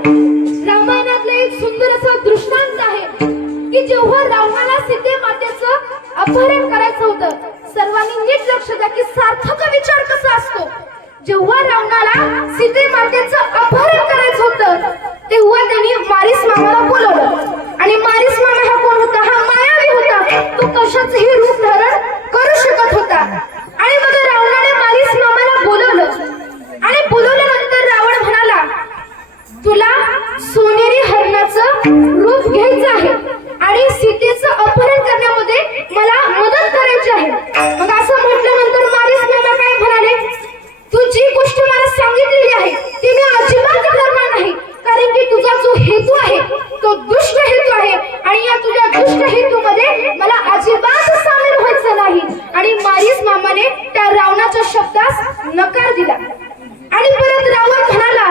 रामायणातलं एक सुंदर असं दृष्टांत आहे की जेव्हा रावणाला सीते मातेचं अपहरण करायचं होतं, सर्वांनी नीट लक्ष द्या की सार्थक विचार कसा असतो. जेव्हा रावणाला सीते मातेचं अपहरण करायचं होतं तेव्हा त्यांनी मारीस मामाला बोलवलं. आणि मारीस मामा हा कोण होता? हा मायावी होता. तो कशाचंही रूप धारण करू शकत होता. आणि मग रावणाने मारीस मामाला बोलवलं आणि बोलवल्यानंतर रावण म्हणाला, तुला सोनेरी हरणाचं रूप घ्यायचं आहे आणि सीतेचं अपहरण करण्यामध्ये मला मदत करायची आहे. मग असं म्हटल्यानंतर मारीस मामा काय म्हणाले, तू जी गोष्ट मला सांगितलेली आहे ती मी अजिबात करणार नाही, कारण की तुझा जो हेतू आहे तो दुष्ट हेतू आहे आणि या तुझ्या दुष्ट हेतूमध्ये मला अजिबात सामील व्हायचं नाही. आणि मारीस मामाने त्या रावणाच्या शब्दास नकार दिला. आणि परत रावण म्हणाला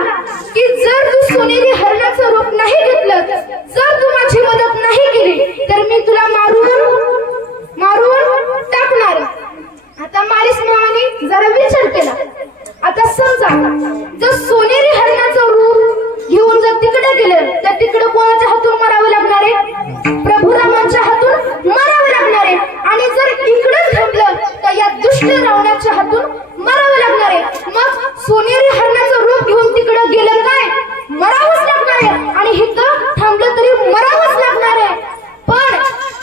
की जर तू सोनेरी हरणाचं रूप नाही घेतलं, जर तू माझी मदत नाही केली तर मी तुला मारून टाकणार. आता मारीस मामाने जरा विचार केला. आता समजा जर सोनेरी हरणाचं रूप घेऊन जर तिकडे गेलं तर तिकडे कोणाच्या हातून मारावं लागणार आहे? प्रभू रामांच्या हातून मारावं लागणार आहे. आणि जर इकडे थांबलं तर या दुष्ट रावणाच्या हातून मारावं लागणार आहे. मग सोनेरी हरणाचं रूप घेऊन तिकडे गेलं काय, मरावंच लागणार आहे. आणि इथं थांबलं तरी मरावंच लागणार आहे. पण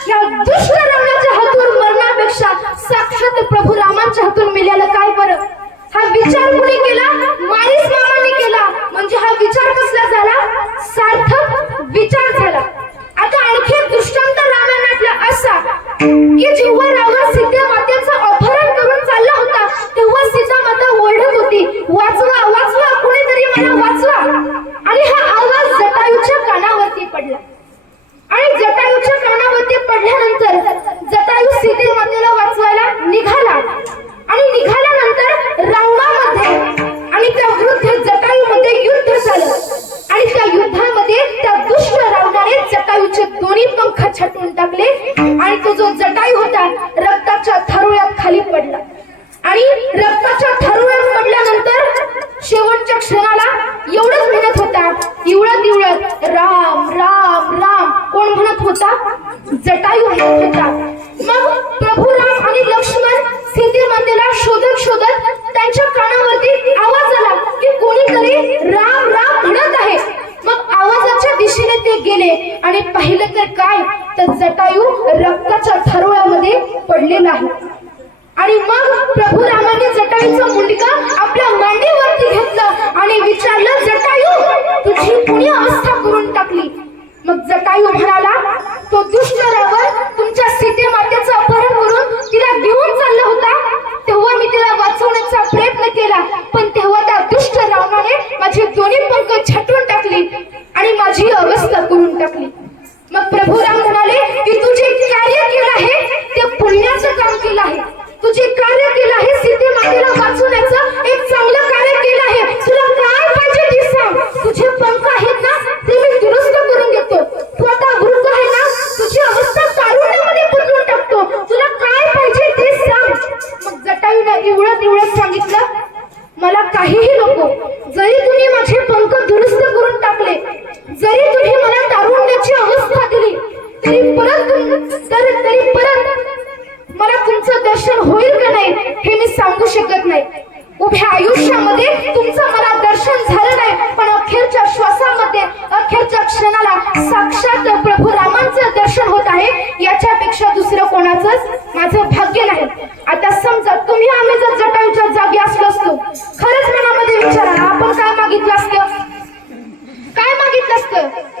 या दुष्ट रावणाच्या हातून मरण्यापेक्षा साक्षात प्रभू रामांच्या हातून मेल्याला काय बरं? हा विचार कुणी केला? मारीस मामाने केला. म्हणजे हा विचार कसला झाला? सार्थक विचार झाला. आता आणखी दृष्टांत रामायणातला असा की जेव्हा रावण सीते मातेचं अपहरण करून चालला होता तेव्हा सीता माता ओरडत होती, वाचवा वाचवा, कुणीतरी मला वाचवा. आणि हा आवाज जटायूच्या कानावरती पडला. आणि जटायूच्या कानावरती पडल्यानंतर जटायू सीते मातेला वाचवायला निघाला. आणि निघाल्यानंतर रावणामध्ये आणि त्या वृद्ध जटायूमध्ये युद्ध झालं. आणि त्या युद्धामध्ये त्या दुष्ट रावणाने जटायूचे दोन्ही पंख छाटून टाकले आणि तो जो जटायू होता रक्ताच्या थरोळ्यात खाली पडला. आणि रक्ताच्या थरोळ्यात पडल्यानंतर शेवटच्या क्षणाला एवढंच म्हणत होता, इवळत राम राम राम. कोण म्हणत होता? जटायू म्हणत होता. मग प्रभू राम आणि लक्ष्मण सीते मातेला शोधत शोधत त्यांच्या कानावरती आवाज आला की कोणीतरी राम राम म्हणत आहे. मग आवाजाच्या दिशेने ते गेले आणि पाहिलं तर काय, तर जटायू रक्ताच्या थरोळ्यामध्ये पडलेला आहे. आणि मग प्रभू रामाने जटायूचं मुंडका आपल्या मांडीवरती घेतलं आणि विचारलं, जटायू तुझी कुणी अवस्था करून टाकली? मग जटायू म्हणाला, तो दुष्ट रावण तुमच्या सीते मातेचं अपहरण करून तिला घेऊन चालला होता. तेव्हा मी तिला वाचवण्याचा प्रयत्न केला, पण तेव्हा त्या दुष्ट रावणाने माझे दोन्ही पंख छाटून टाकली आणि माझी अवस्था करून टाकली. मग प्रभू राम म्हणाले की तू जे कार्य केलं आहे ते पुण्याचं काम केलं आहे. तू जे कार्य केलं आहे सीते मातेला वाचवण्याचं एक चांगलं कार्य केलं आहे. तुला काय पाहिजे ते सांग. तुझे पंख आहेत ना ते मी दुरुस्त करून घेतो. तू आता वृद्ध आहे ना, तुझी अवस्था तारुण्यामध्ये बदलून टाकतो. तुला काय पाहिजे ते सांग. मग जटायूने इवळत सांगितलं, मला काहीही नको. जरी तुम्ही माझे पंख दुरुस्त करून टाकले, जरी तुम्ही मला तारुण्याची अवस्था दिली तरी परत मला तुमचं दर्शन होईल का नाही हे मी सांगू शकत नाही. उभ्या आयुष्यामध्ये तुमचं मला दर्शन झालं नाही, पण अखेरच्या श्वासामध्ये अखेरच्या क्षणाला साक्षात प्रभू रामांचं दर्शन होत आहे. याच्यापेक्षा दुसरं कोणाचंच माझं भाग्य नाही. आता समजा तुम्ही आम्ही जर जटायूच्या जागी असलो असतो, खरंच मनामध्ये विचारा आपण काय मागितलं असतं? काय मागितलं असतं?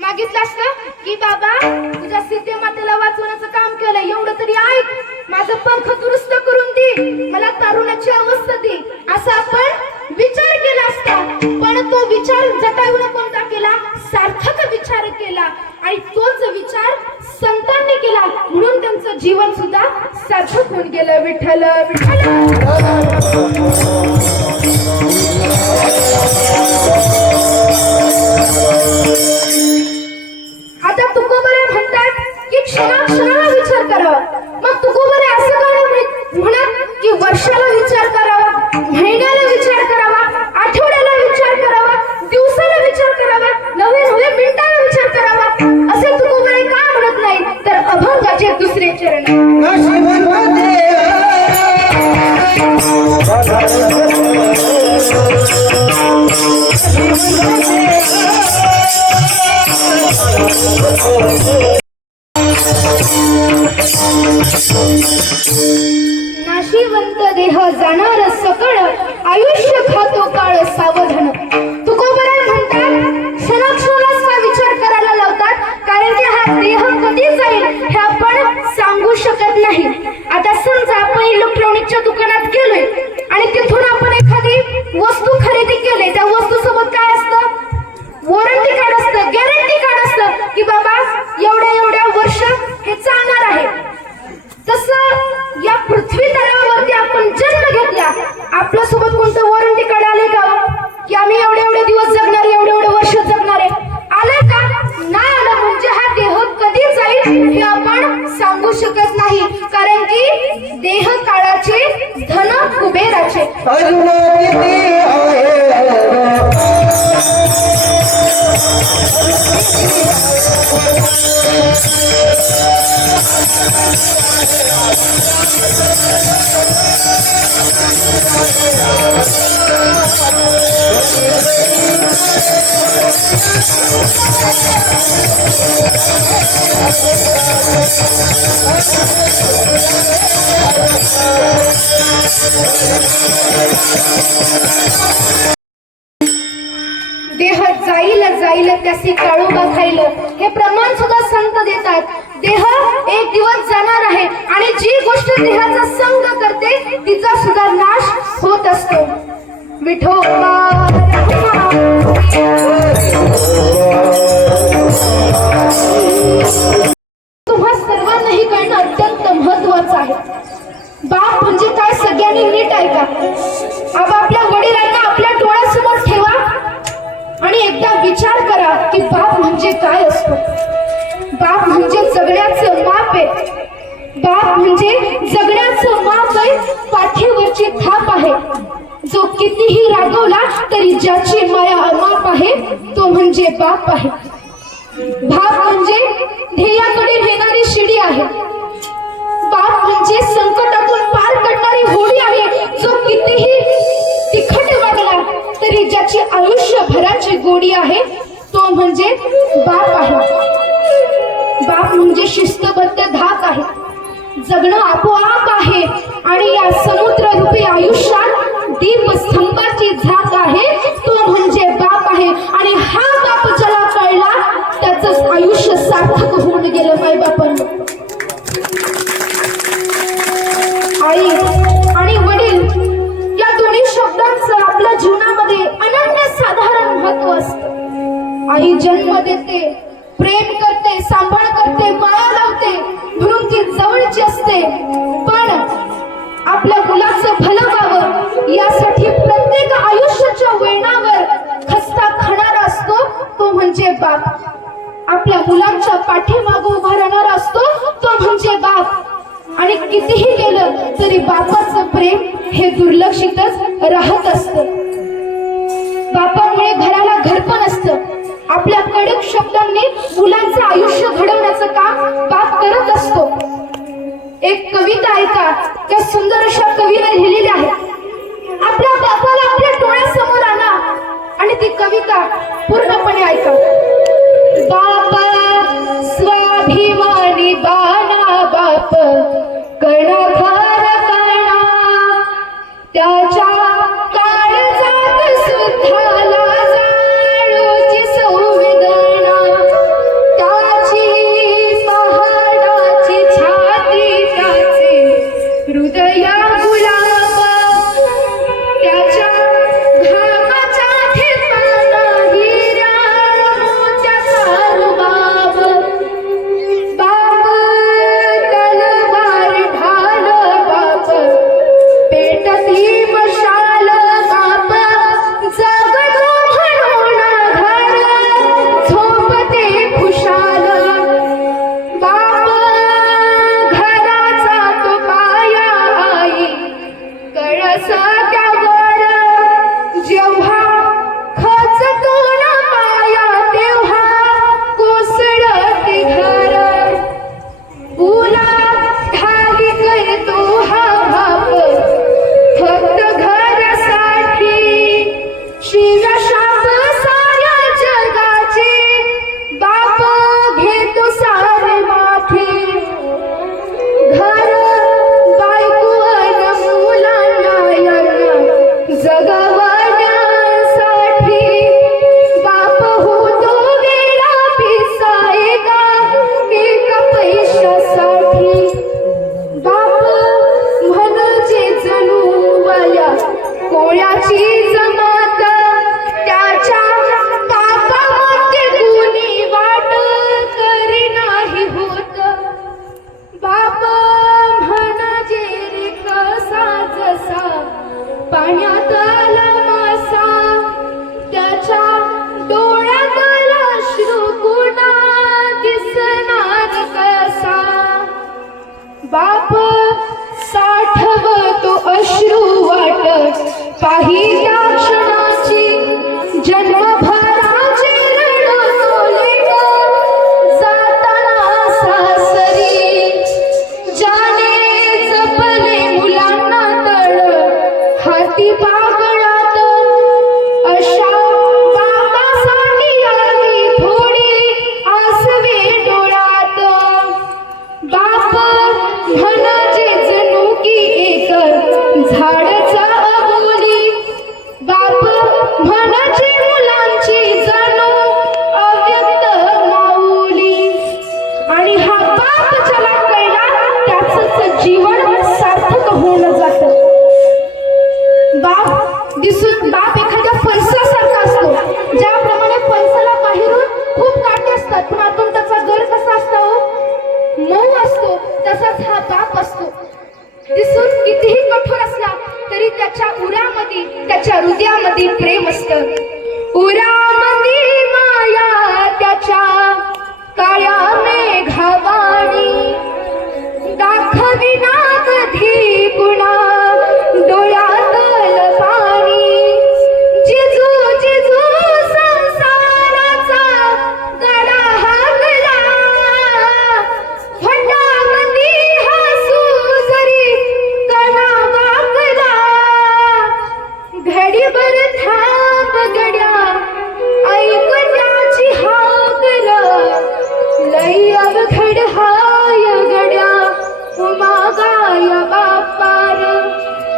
मागितलं असतं की बाबा तुझ्या सीते मातेला वाचवण्याचं काम केलं, एवढं तरी ऐक, माझं पंख दुरुस्त करून दे, मला तारुण्याची अवस्था दे, असा आपण विचार केला असता. पण तो विचार जटायूने कोणता केला? सार्थक विचार केला. आणि तोच विचार संतांनी केला म्हणून त्यांचं जीवन सुद्धा सार्थक होऊन गेलं. विठ्ठल विठ्ठल. आता तुकोबरे म्हणतात की क्षणाक्षणाला विचार करावा. मग तुकोबरे असं काय म्हणत की वर्षाला विचार करावा, महिन्याला विचार करावा, आठवड्याला विचार करावा, दिवसाला विचार करावा. नाशिवंत देह जाणार सकळ आयुष्य खातो काळ सावधान. तुकोबराय म्हणतात क्षणाक्षणाचा विचार करायला लावतात, कारण की हा देह कधी जाईल हे आपण सांगू शकत नाही. आता समजा आपण इलेक्ट्रॉनिकच्या दुकानात गेलोय आणि तिथून आपण एखादी वस्तू खरेदी केली, त्या वस्तू सोबत काय असतं? वॉरंटी कार्ड असतं, गॅरंटी कार्ड असतं की बाबा एवढ्या एवढ्या वर्ष हे चालणार आहे. तसं या पृथ्वी तलावरती आपण जन्म घेतला, आपल्या सोबत कोणतं वॉरंटी कार्ड आले का की आम्ही एवढे एवढे दिवस जगणार, एवढे एवढे वर्ष जगणार आहे? आले का? नाही आलं. म्हणजे हा देह कधी जाईल हे आपण सांगू शकत नाही, कारण की देह काळाचे धन कुबेराचे. देह जाईल जाईल त्यासी काळोबा खाईल, हे प्रमाण सुद्धा संत देतात. देह एक दिवस जाणार आहे आणि जी गोष्ट देहाचा संग करते तिचा सुद्धा नाश होत असतो. विठोबा तुम्हा सर्वांनाही कळणं अत्यंत महत्वाचं आहे. बाप म्हणजे काय सगळ्यांनी नीट ऐका. आपल्या वडिलांना आपल्या डोळ्यासमोर ठेवा आणि एकदा विचार करा की बाप म्हणजे काय असतो. बाप म्हणजे जगण्याचं माप आहे. बाप म्हणजे जगण्याचं माप आहे, पाठीवरची थाप आहे. जो कितीही रागवला तरी ज्याची माया अमाप आहे तो म्हणजे बाप आहे. बाप म्हणजे ध्येयाकडे नेणारी शिडी आहे. बाप म्हणजे संकटातून पार करणारी होडी आहे. जो कितीही तिखट वागला तरी ज्याची आयुष्यभराची गोडी आहे तो म्हणजे बाप आहे. बाप म्हणजे शिस्तबद्ध धाक आहे. जगणं आपोआप आहे आणि या समुद्ररूपी आयुष्यात दीपस्तंभाची झाक आहे तो म्हणजे बाप आहे. आणि हा बाप ज्याला कळला त्याचं आयुष्य सार्थक होऊन गेलं. माय बापांना आई आणि वडील या दोन्ही शब्दांचं आपल्या जीवनामध्ये अनन्यसाधारण महत्व असतं. आई जन्म देते, प्रेम करते, सांभाळ करते, माया लावते म्हणून ती जवळची असते. पण आपल्या मुलाचं भलं व्हावं यासाठी प्रत्येक आयुष्याच्या वळणावर खस्ता खाणारा असतो तो म्हणजे बाप. आपल्या मुलांच्या पाठीमागं उभा राहणारा असतो तो म्हणजे बाप. आणि कितीही केलं तरी बापाचं प्रेम हे दुर्लक्षितच राहत असतं. बापामुळे घराला घरपण असतं. आपल्या कडक शब्दांनी मुलांचं आयुष्य घडवण्याचं काम बाप करत असतो. एक कविता ऐका, त्या सुंदर अशा कवीने लिहिलेली आहे. आपल्या बापाला आपल्या डोळ्यासमोर आणा आणि ती कविता पूर्णपणे ऐका. बापा स्वाभिमानी बाणा बाप कर्णधार कणा, त्याच्या काळजात सुद्धा लाजाळूची संवेदना, त्याची पहाडाची छाती, त्याचे हृदया गुलाब, त्याच्या घामाच्या ठिपाणा हिऱ्या मोत्याचा रुबाब. बाप तलवार ढाल बाप पेटती मशाल, पाहिल्या क्षणाची जन्मभराचे रण तोले जाताना सासरी ज्याने जपले मुलांना तळ हाती पागळात अशा बाबासाठी आली थोडी आसवे डोळ्यात बाप म्हणजे जणू की एक झाडचा अबोली बाप म्हणजे मुलांची जणू अव्यक्त माऊली आणि हा बाप ज्याला कळला त्याच जीवन सार्थक होऊन जात. बाप एखाद्या फणसासारखा असतो. ज्याप्रमाणे फणसाला बाहेरून खूप काटे असतात पण आतून त्याचा गर कसा असतो, मऊ असतो, तसाच हा बाप असतो. दिसून कितीही कठोर असला तरी त्याच्या उरामध्ये त्याच्या हृदयामध्ये प्रेम असतं. उरामध्ये माया त्याच्या काळ्या मेघावाणी दाखविना कधी पुन्हा डोळ्यातल पाणी. जिजू जिजू संसाराचा गाडा हाकला फंडामध्ये हसू जरी कणा वाकला. घडीभर थांब गड्या ऐक त्याची हाक लई अवघड हाय गड्या मागाय बापार.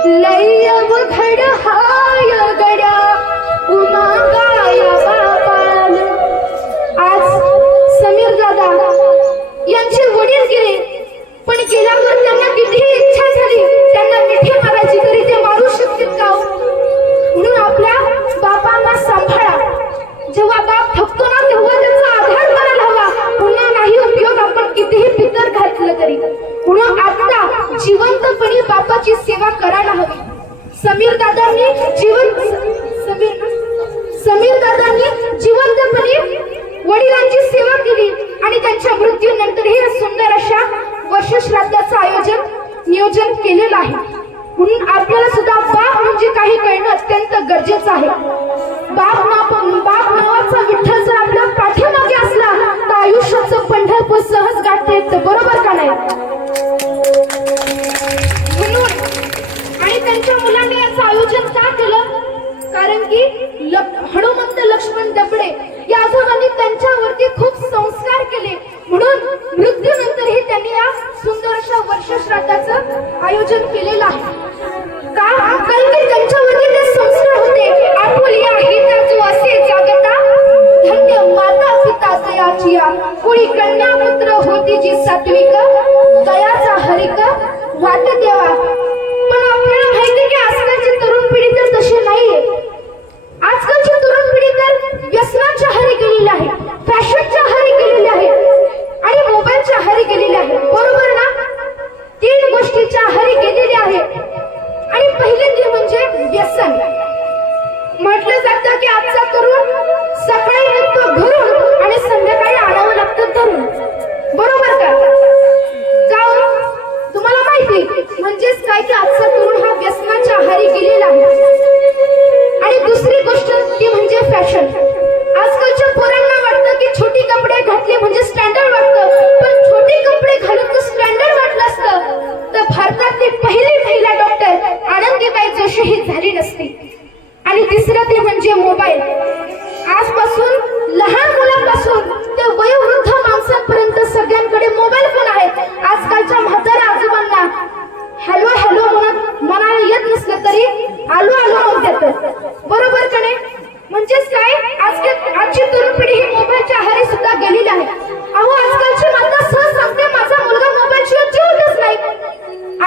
लई अवघड हाय गड्या मागाय बापार. आज समीर दादा यांचे वडील गेले पण गेल्यावर त्यांना कितीही इच्छा झाली त्यांना मिठी मारायची तरी ते मारू शकतील का? म्हणून आपल्या बापांना सांभाळा. जेव्हा बाप थकतो ना तेव्हा त्याचा आधार करायला हवा. पुन्हा नाही उपयोग आपण कितीही पितर घातलं तरी. म्हणून आता जिवंतपणे बापाची सेवा करायला हवी. समीर दादांनी जिवंतपणे वडिलांची सेवा केली आणि त्यांच्या मृत्यूनंतरही सुंदर अशा वर्षश्राद्धाचं नियोजन केलेलं आहे. म्हणून आपल्याला सुद्धा बाप म्हणजे काही कळणं अत्यंत गरजेचं आहे. बाप नावाचा विठ्ठल जर आपल्या पाठीमागे असला तर आयुष्याचं पंढरपूर सहज गाठता येतं. बरोबर का नाही? म्हणून आणि त्यांच्या मुलांनी याचं आयोजन का केलं? कारण की हनुमंत लक्ष्मण दबडे या आजोबांनी त्यांच्यावरती खूप संस्कार केले. म्हणून मृत्यूनंतरही त्यांनी या सुंदर अशा वर्षश्राद्धाचं आयोजन केलेलं आहे. का? कारण की त्यांच्यावरती ते संस्कार होते. आपुली आहे त्या जो असे जागता धन्य माता पिता दयाची कुळी कन्या पुत्र होती जी सात्विक दयाचा हरिक वाट देवा. पण आपल्याला माहिती की आजकालची तरुण पिढी तर तशी नाहीये. आजकालची तरुण पिढी तर व्यसनाच्या आहारी गेलेली आहे, फॅशनच्या आहारी गेलेली आहे आणि मोबाईलच्या आहारी गेलेली आहे. बरोबर ना? 3 गोष्टीच्या आहारी गेलेली आहे. आणि पहिल्यांदा म्हणजे व्यसन. म्हटलं जातं की आजचा तरुण सकाळी निघतो घरून आणि संध्याकाळी आणावं लागतं धरून. बरोबर का? तुम्हाला माहिती म्हणजेच काय की आजचा तरुण हा व्यसनाच्या आहारी गेलेला आहे. आणि दुसरी गोष्ट ती म्हणजे फॅशन. आजकालच्या पोरांना वाटतं की छोटी कपडे घातले म्हणजे स्टँडर्ड वाटतं. पण छोटे कपडे घालून तर स्टँडर्ड वाटलं असतं तर भारतातली पहिली महिला डॉक्टर आनंदीबाई जोशी ही झाली नसती. आणि तिसरं ते म्हणजे मोबाईल. आजपासून लहान मुलांपासून ते वयोवृद्ध माणसांपर्यंत सगळ्यांकडे मोबाईल फोन आहेत. आजकालच्या म्हाताऱ्या आजोबांना हॅलो हॅलो म्हणायला येत नसलं तरी आलो आलो म्हणतात. बरोबर का नाही? म्हणजेच काय आजची तरुण पिढी ही मोबाईलच्या आहारी सुद्धा गेलेली आहे. अहो आजकालची माता सहज सांगते माझा मुलगा मोबाईलशिवाय जेवतच नाही.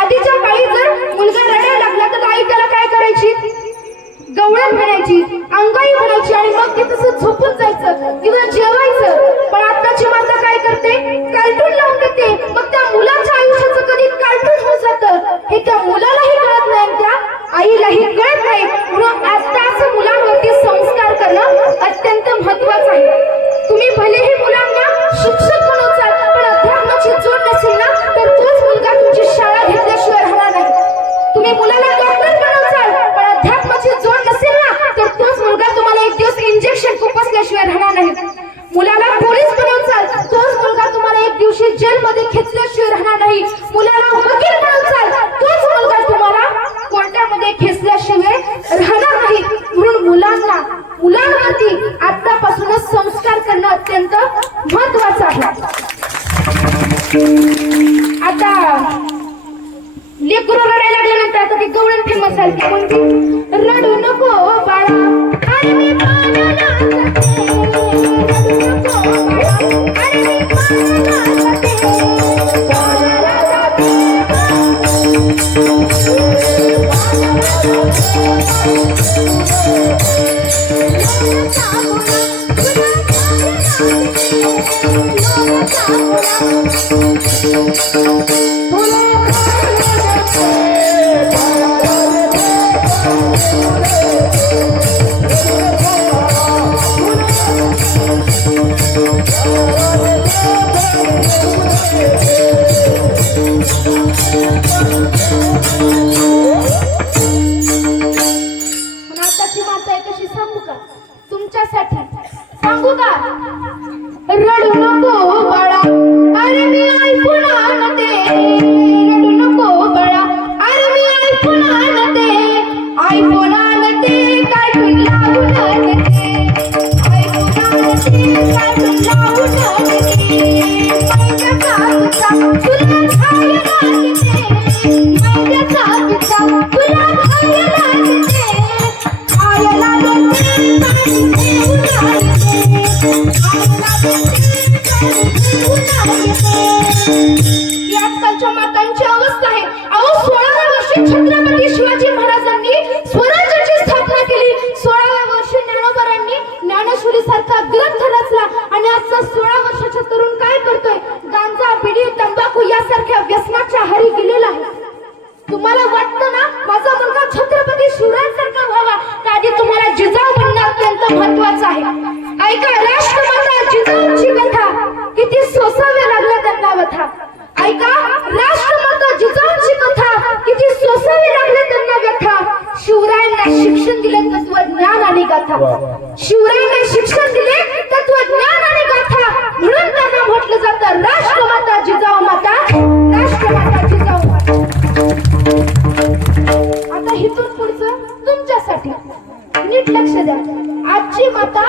आधीच्या काळी जर मुलगा रडायला लागला तर आई त्याला काय करायची? गवळण म्हणायची, अंगाई म्हणायची आणि मग ते तसं झोपून जायचं किंवा जेवायचं. पण आताची माता काय करते? कार्टून लावून देते. मग त्या मुलाच्या आयुष्याचं कधी कार्टून होऊन जातं हे त्या मुलालाही कळत नाही आणि त्या आईलाही कळत नाही. म्हणून आताच मुलांवरती संस्कार करणं अत्यंत महत्वाचं आहे. तुम्ही भलेही मुलांना शिक्षक बनवचाल पण अध्यात्माची जोड नसेल ना तर तोच मुलगा तुमची शाळा घेतल्याशिवाय राहणार नाही. तुम्ही मुलाला डॉक्टर बनवचाल पण अध्यात्माची आता लेकरू रडायला लागल्यानंतर आता ती गवळण फेमस झाली कोणती रडू नको बाळा अरे मी पाण्याला जाते रडू नको बाळा अरे मी पाण्याला जाते पाण्याला जाते आताची माता आहे कशी सांगू का तुमच्यासाठी सांगू का रडू नको बाळा अरे मी ऐकून आणते रडू नको बाळा अरे मी ऐकून आणते ऐकून आणते काय लावून आणते ऐकून आणते काय लावून आणते माझ्या कागचा तुला खायला लागते माझ्या कागचा तुला खायला लागते खायला लागते ही आजकालच्या मातांची अवस्था आहे अहो 16व्या वर्षी छत्रपती शिवाजी महाराजांनी स्वराज्याची स्थापना केली 16व्या वर्षी ज्ञानोबारांनी ज्ञानेश्वरी सारखा ग्रंथ रचला आणि आजचा 16 वर्षाचा तरुण काय करतोय गांजा बिडी तंबाखू यासारख्या व्यसनाच्या आहारी गेलेला आहे तुम्हाला वाटतं ना माझा मुलगा छत्रपती शिवरायांसारखा व्हावा त्याआधी तुम्हाला जिजाऊ बनणं अत्यंत महत्वाचं आहे ऐका राष्ट्रमाता जिजाऊंची कथा किती सोसाव्या लागल्या त्यांना व्यथा ऐका राष्ट्रमाता जिजाऊंची कथा किती सोसावी लागल्या त्यांना व्यथा शिवरायांना शिक्षण दिले तत्वज्ञान आणि गाथा शिवरायांना शिक्षण दिले तत्वज्ञान आणि गाथा म्हणून त्यांना म्हटलं जातं राष्ट्रमाता जिजाऊ माता राष्ट्रमाता जिजाऊ माता आता इथून पुढचं तुमच्यासाठी नीट लक्ष द्या आजची माता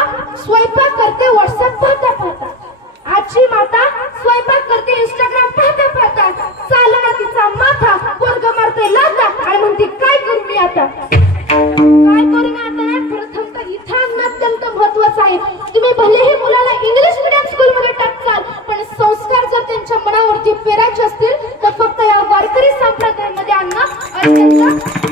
स्वयंपाक करते व्हॉट्सअप पाहता पाहता आजची माता स्वयंपाक करते इंस्टाग्राम पाहता पाहता चालना तिचा माथा पोरग मारते लाथा आणि म्हणते काय करू मी आता काय करू मी आता ना प्रथमतः इथं आणणं अत्यंत महत्वाचं आहे तुम्ही भलेही मुलाला इंग्लिश मीडियम स्कूल मध्ये टाकचाल पण संस्कार जर त्यांच्या मनावरती पेरायचे असतील तर फक्त या वारकरी संप्रदायामध्ये आणणं अत्यंत